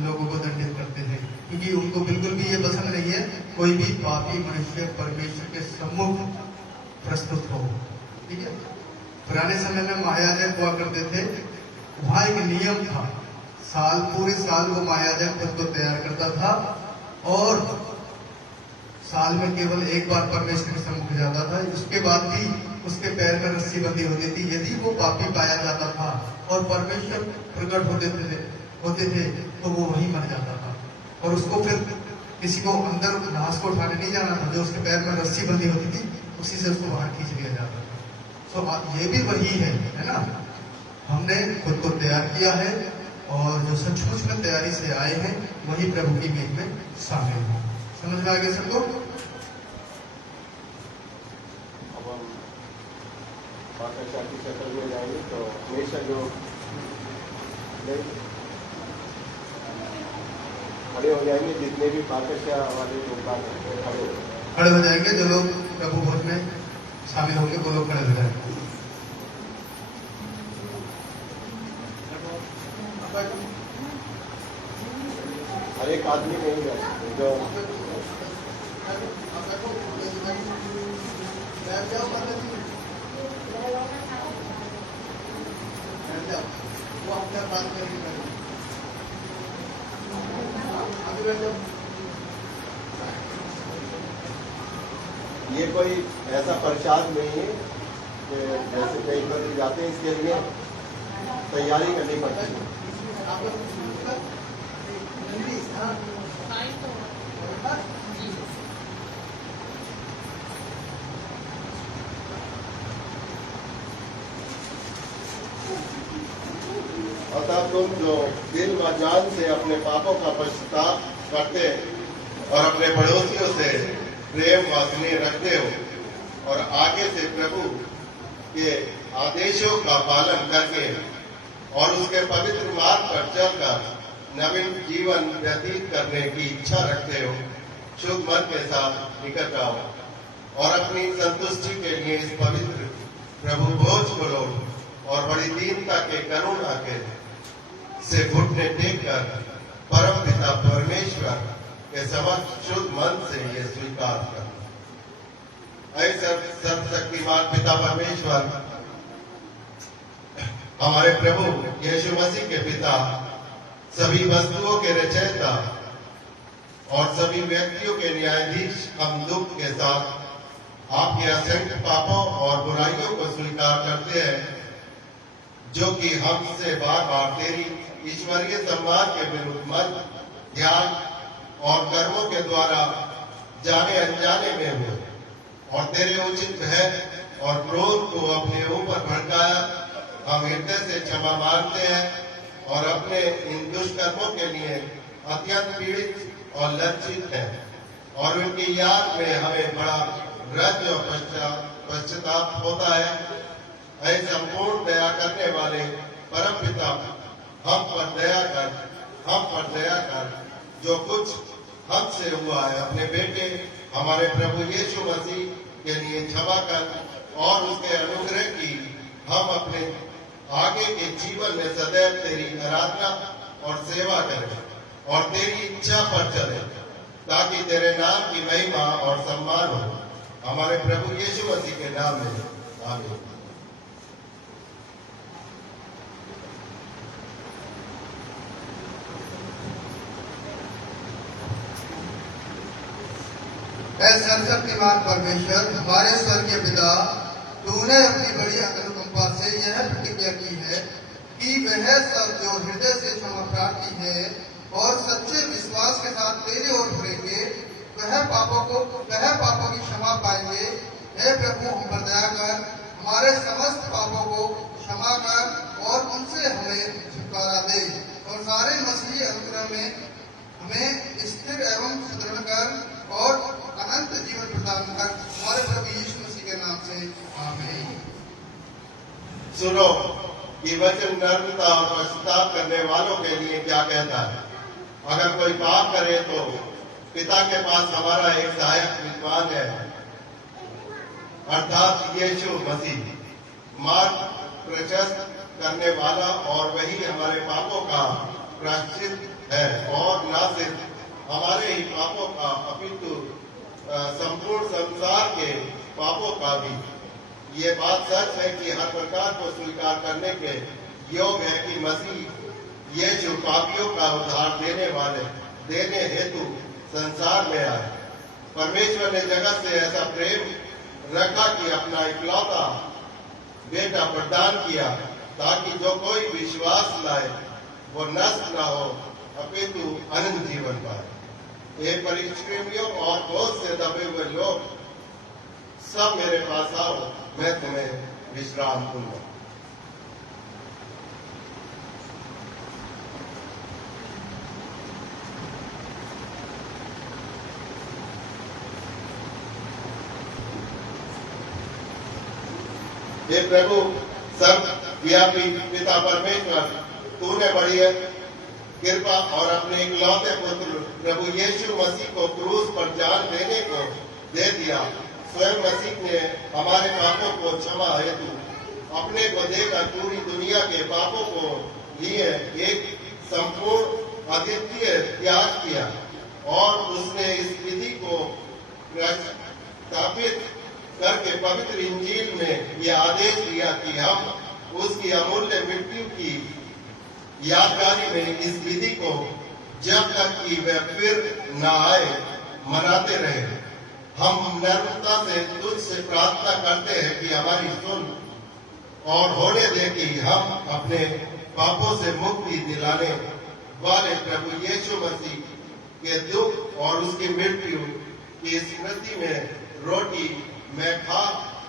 लोगों को दंडित करते थे, क्योंकि उनको बिल्कुल भी ये पसंद नहीं है कोई भी पापी मनुष्य परमेश्वर के सम्मुख प्रस्तुत हो, ठीक है। पुराने समय में महायाजक हुआ करते थे, वहां एक नियम था, पूरे साल वो महायाजक खुद को तैयार करता था और साल में केवल एक बार परमेश्वर के सम्मुख जाता था। उसके बाद भी उसके पैर में रस्सी बंधी होती थी। यदि वो पापी पाया जाता था और परमेश्वर प्रकट होते थे तो वो वहीं मर जाता था, और उसको फिर किसी को अंदर घास को उठाने नहीं जाना था। जो उसके पैर में रस्सी बंधी होती थी उसी से उसको बाहर खींच लिया जाता था। तो ये भी वही है ना, हमने खुद को तैयार किया है और जो सचमुच में तैयारी से आए हैं वही प्रभु की मेज में शामिल हैं। समझ में आ गया सबको? अब हम की शक्ल में जाएंगे तो हमेशा जो खड़े हो जाएंगे, जितने भी पाकशा वाले लोग खड़े हो जाएंगे। जो लोग प्रभु भोज में शामिल होंगे वो लोग खड़े हो जाएंगे। हर एक आदमी नहीं जाए जो वो अपने बात करेंगे। ये कोई ऐसा प्रसाद नहीं है कि जैसे कहीं पर जाते हैं, इसके लिए तैयारी करनी पड़ती है। अतः तुम जो दिल व जान से अपने पापों का पश्चाताप करते और अपने पड़ोसियों से प्रेम व स्नेह रखते हो और आगे से प्रभु के आदेशों का पालन करके और उसके पवित्र मार्ग पर चलकर नवीन जीवन व्यतीत करने की इच्छा रखते हो, शुद्ध मन के साथ निकट आओ और अपनी संतुष्टि के लिए इस पवित्र प्रभु भोज को लो और बड़ी दीनता के करुणा के से घुटने टेक कर परम पिता परमेश्वर के समक्ष शुद्ध मन से ये स्वीकार कर। ऐसे सर्वशक्तिमान पिता परमेश्वर, हमारे प्रभु यीशु मसीह के पिता, सभी वस्तुओं के रचयिता और सभी व्यक्तियों के न्यायाधीश, हम दुख के साथ आपके असंख्य पापों और बुराइयों को स्वीकार करते हैं जो कि हमसे बार बार तेरी ईश्वरीय सम्मान के विरुद्ध मन, ध्यान और कर्मों के द्वारा जाने अनजाने में हुए और तेरे उचित भय और क्रोध को अपने ऊपर भड़काया। हम हृदय से क्षमा मांगते हैं और अपने इन दुष्कर्मों के लिए अत्यंत पीड़ित और लज्जित हैं और उनकी याद में हमें बड़ा रज और पश्चाताप होता है। ऐ संपूर्ण दया करने वाले परम पिता, हम पर दया कर। जो कुछ हमसे हुआ है अपने बेटे हमारे प्रभु यीशु मसीह के लिए क्षमा कर और उसके अनुग्रह की हम अपने आगे के जीवन में सदैव तेरी आराधना और सेवा करें और तेरी इच्छा पर चले, ताकि तेरे नाम की महिमा और सम्मान हो। हमारे प्रभु यीशु मसीह के नाम में आमीन। ऐ सर्वशक्तिमान परमेश्वर, हमारे स्वर्गीय पिता, तूने अपनी बड़ी अनुकंपा से यह प्रतिज्ञा की है कि वह सब जो हृदय से क्षमा प्रार्थी है और सच्चे विश्वास के साथ तेरे ओर फिरेंगे, वह पापों की क्षमा पाएंगे। हे प्रभु, हम पर दया कर, हमारे समस्त पापों को क्षमा कर और उनसे हमें छुटकारा दे और सारे मसीही अनुग्रह में हमें स्थिर एवं सुदृढ़ कर और अनंत जीवन प्रदान कर। हमारे प्रभु यीशु मसीह के नाम से आमीन। सुनो कि वचन नर्मता और पश्चाताप करने वालों के लिए क्या कहता है। अगर कोई पाप करे तो पिता के पास हमारा एक सहायक विद्वान है, अर्थात यीशु मसीह, मार्ग प्रशस्त करने वाला, और वही हमारे पापों का प्रायश्चित है और न सिर्फ हमारे ही पापों का अपितु संपूर्ण संसार के पापों का भी। ये बात सच है कि हर प्रकार को स्वीकार करने के योग्य है कि मसीह यीशु पापियों का उद्धार देने हेतु संसार में आए। परमेश्वर ने जगत से ऐसा प्रेम रखा कि अपना इकलौता बेटा प्रदान किया, ताकि जो कोई विश्वास लाए वो नष्ट न हो अपितु अनंत जीवन पाए। ये परिश्रमियों और बोझ से दबे हुए लोग सब मेरे पास आओ, मैं तुम्हें विश्राम दूंगा। हे प्रभु सर्वव्यापी पिता परमेश्वर, तूने बड़ी कृपा और अपने इकलौते पुत्र प्रभु यीशु मसीह को क्रूस पर जान देने को दे दिया। स्वयं मसीह ने हमारे पापों को क्षमा हेतु अपने को देकर पूरी दुनिया के पापों को लिए एक संपूर्ण अद्वितीय त्याग किया और उसने इस विधि को स्थापित करके पवित्र इंजील में यह आदेश दिया कि हम उसकी अमूल्य मृत्यु की यादगारी में इस विधि को जब तक कि वह फिर न आए मनाते रहे। हम नम्रता से तुझसे प्रार्थना करते हैं कि हमारी सुन और होने दे कि हम अपने पापों से मुक्ति दिलाने वाले प्रभु यीशु मसीह के दुख और उसकी मृत्यु की स्मृति में रोटी में खा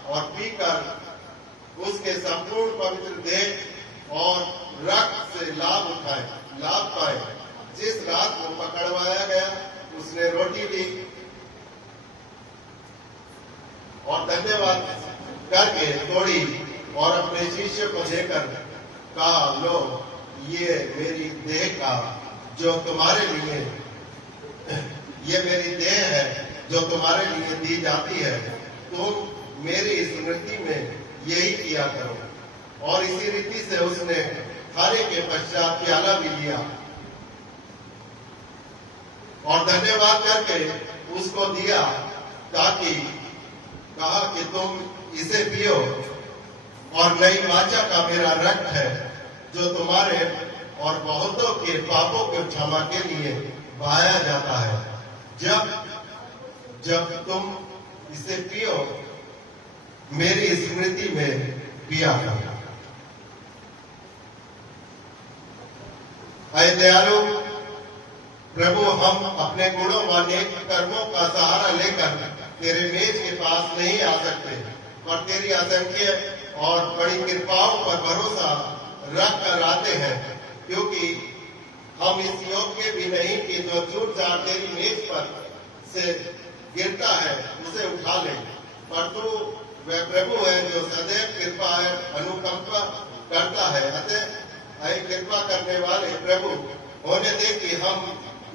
और पीकर उसके संपूर्ण पवित्र देह और रक्त से लाभ पाए। जिस रात को पकड़वाया गया उसने रोटी ली और धन्यवाद करके तोड़ी और अपने शिष्य को देकर कहा, लो ये मेरी देह का जो तुम्हारे लिए ये मेरी देह है जो तुम्हारे लिए दी जाती है, तुम मेरी स्मृति में यही किया करो। और इसी रीति से उसने खाने के पश्चात प्याला भी लिया और धन्यवाद करके उसको दिया, ताकि कहा कि तुम इसे पियो और नई वाचा का मेरा रक्त है जो तुम्हारे और बहुतों के पापों को क्षमा के लिए बहाया जाता है। जब तुम इसे पियो मेरी स्मृति में पिया करो। ऐ दयालु प्रभु, हम अपने गुणों व नेक कर्मों का सहारा लेकर तेरे मेज के पास नहीं आ सकते, पर तेरी असंख्य और बड़ी कृपाओं पर भरोसा रख कर आते हैं, क्योंकि हम इस योग्य भी नहीं कि जो चूर-चार तेरी मेज पर से गिरता है उसे उठा ले, पर तू वह प्रभु है जो सदैव कृपा है अनुकंपा करता है। अतः ऐ कृपा करने वाले प्रभु, होने दे कि हम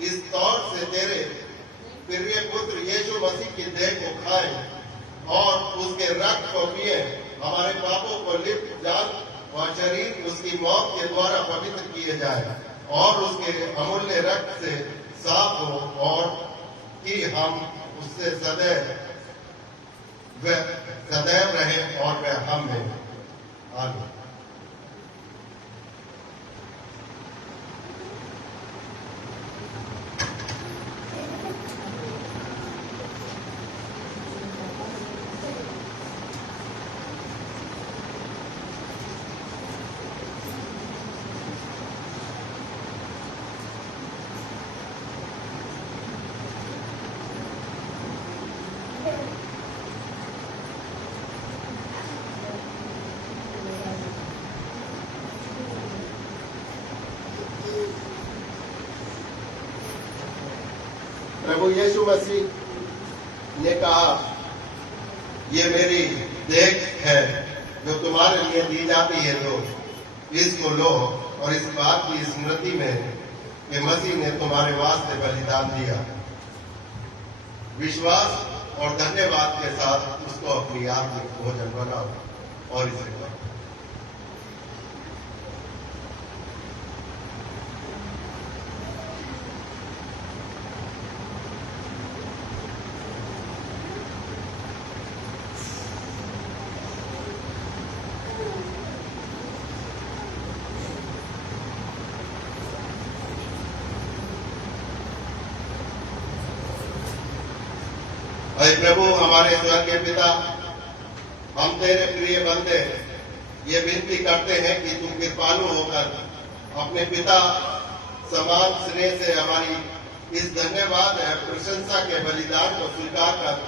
इस तौर से तेरे प्रिय पुत्र यीशु मसीह की देह को खाएं और उसके रक्त को पिए, हमारे पापों को लिप्त जान और शरीर उसकी मौत के द्वारा पवित्र किए जाए और उसके अमूल्य रक्त से साफ हो, और कि हम उससे सदैव रहे और वह हम में। आमीन। प्रभु यीशु मसीह ने कहा, ये मेरी देह है जो तुम्हारे लिए दी जाती है, तो इसको लो और इस बात की स्मृति में कि मसीह ने तुम्हारे वास्ते बलिदान दिया। विश्वास और धन्यवाद के साथ उसको अपनी आत्मिक भोजन बनाओ और इसे करो। ऐ प्रभु हमारे स्वर्गीय पिता, हम तेरे प्रिय बंदे ये विनती करते हैं कि तुम कृपालु होकर अपने पिता समान स्नेह से हमारी इस धन्यवाद है प्रशंसा के बलिदान को स्वीकार कर,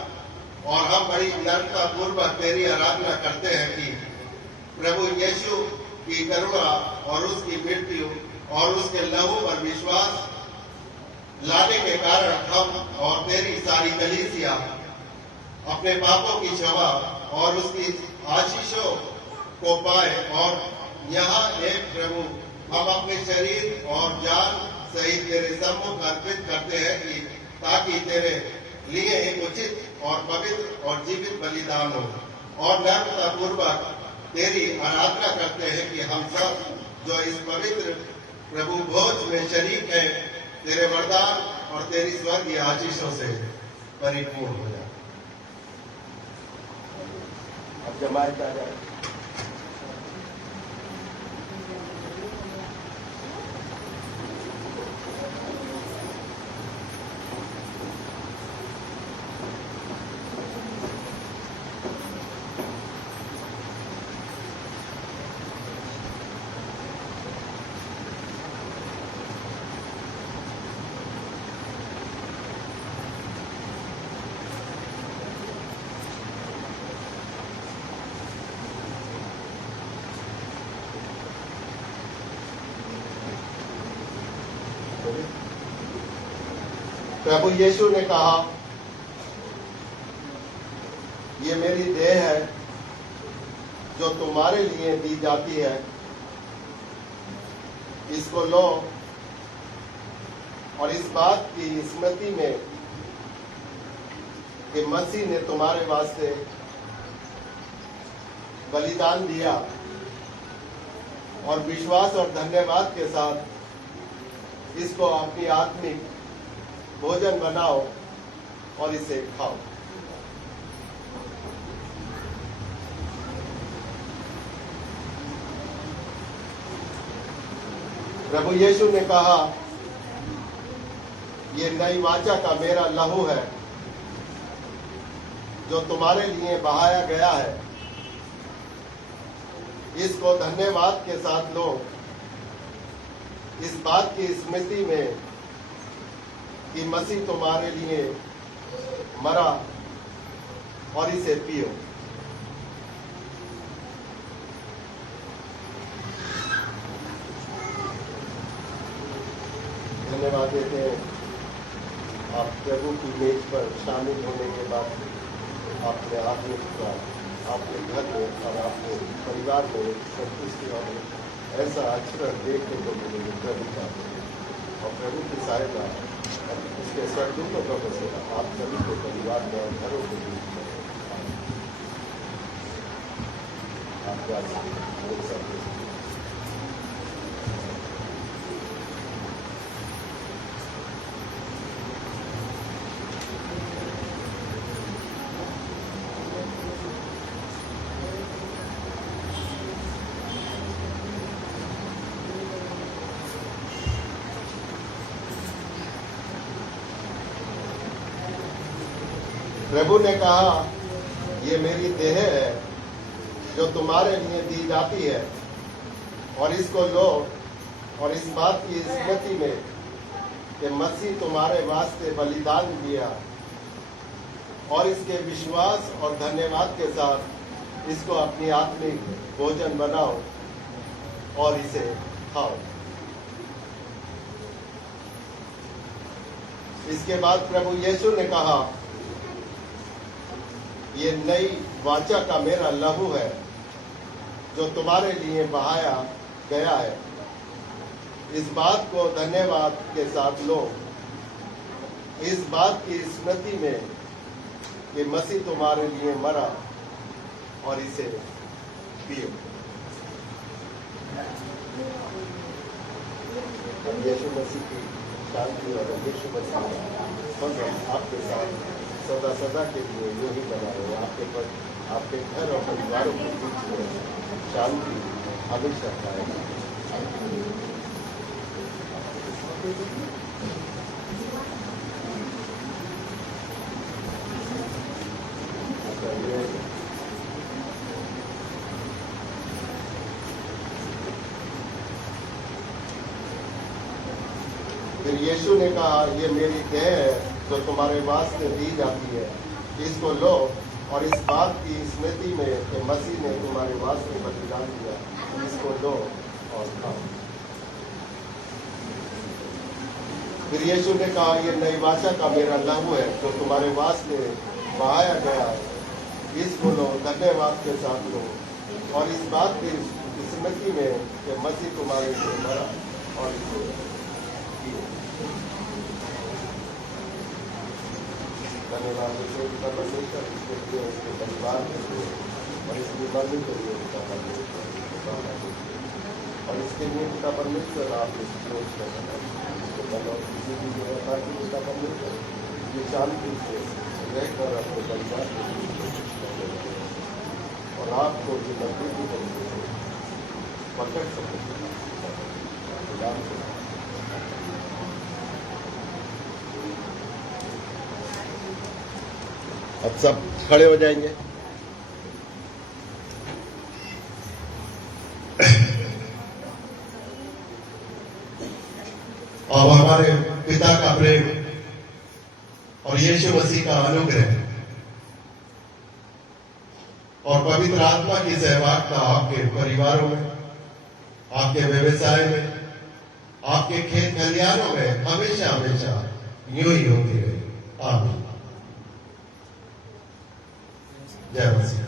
और हम बड़ी नम्रता पूर्वक तेरी आराधना करते हैं कि प्रभु यीशु की करुणा और उसकी मृत्यु और उसके लहू पर विश्वास लाने के कारण हम और तेरी सारी कलीसिया अपने पापों की क्षमा और उसकी आशीषों को पाए। और यहाँ एक प्रभु, हम अपने शरीर और जान सहित तेरे सम्मुख अर्पित करते हैं कि ताकि तेरे लिए एक उचित और पवित्र और जीवित बलिदान हो, और नम्रता पूर्वक तेरी आराधना करते हैं कि हम सब जो इस पवित्र प्रभु भोज में शरीक है, तेरे वरदान और तेरी स्वर्गीय आशीषों से परिपूर्ण हो जाए। अब जमायत आ जाए। प्रभु यीशु ने कहा, ये मेरी देह है जो तुम्हारे लिए दी जाती है, इसको लो और इस बात की स्मृति में कि मसीह ने तुम्हारे वास्ते बलिदान दिया, और विश्वास और धन्यवाद के साथ इसको अपनी आत्मिक भोजन बनाओ और इसे खाओ। प्रभु यीशु ने कहा, ये नई वाचा का मेरा लहू है जो तुम्हारे लिए बहाया गया है, इसको धन्यवाद के साथ लो इस बात की स्मृति में कि मसीह तुम्हारे लिए मरा और इसे पियो। धन्यवाद देते हैं। आप प्रभु की मेज पर शामिल होने के बाद अपने आत्मिक का आपके घर में और आपके परिवार में संतुष्टि और ऐसा आचरण देखने को मिलेगी प्रभु का और प्रभु की सहायता और उसके स्वर्गदूतों का बसेरा आप सभी के परिवार में और घरों के बीच में आपका बोल सकते हैं। प्रभु ने कहा, ये मेरी देह है जो तुम्हारे लिए दी जाती है, और इसको लो और इस बात की स्मृति में कि मसीह तुम्हारे वास्ते बलिदान दिया, और इसके विश्वास और धन्यवाद के साथ इसको अपनी आत्मिक भोजन बनाओ और इसे खाओ। इसके बाद प्रभु यीशु ने कहा, ये नई वाचा का मेरा लहू है जो तुम्हारे लिए बहाया गया है। इस बात को धन्यवाद के साथ लो, इस बात की स्मृति में कि मसीह तुम्हारे लिए मरा और इसे पियो। यीशु मसीह की शांति और यीशु मसीह का आपके साथ सदा सदा के लिए यूं ही बना रहे। आपके घर और परिवारों के बीच में शांति हमेशा रहेगी। फिर यीशु ने कहा, ये मेरी देह है जो तुम्हारे वास्ते दी जाती है, इसको लो और इस बात की स्मृति में कि मसीह ने तुम्हारे वास्ते बलिदान दिया, इसको लो और खाओ। फिर यीशु ने कहा, ये नई वाचा का मेरा लहू है जो तुम्हारे वास्ते बहाया गया है, इसको लो, धन्यवाद के साथ लो और इस बात की स्मृति में कि मसीह तुम्हारे लिए मरा और इसे पियो। धन्यवाद उसका परमेश्वर, इसके लिए उसके परिवार के लिए और इसकी मर्जी के लिए उसका परमेश्वर और इसके लिए उसका परमेश्वर आप इस सोच कर और किसी भी व्यवस्था की उसका परमेश्वर ये शांति से रहकर अपने परिवार के और आपको जो मजबूती पकड़ सके। अब सब खड़े हो जाएंगे। और हमारे पिता का प्रेम और यीशु मसीह का अनुग्रह और पवित्र आत्मा की सहभागिता आपके परिवारों में, आपके व्यवसाय में, आपके खेत खलिहानों में हमेशा हमेशा यूं ही होती रहे। आमीन। जय मसीह।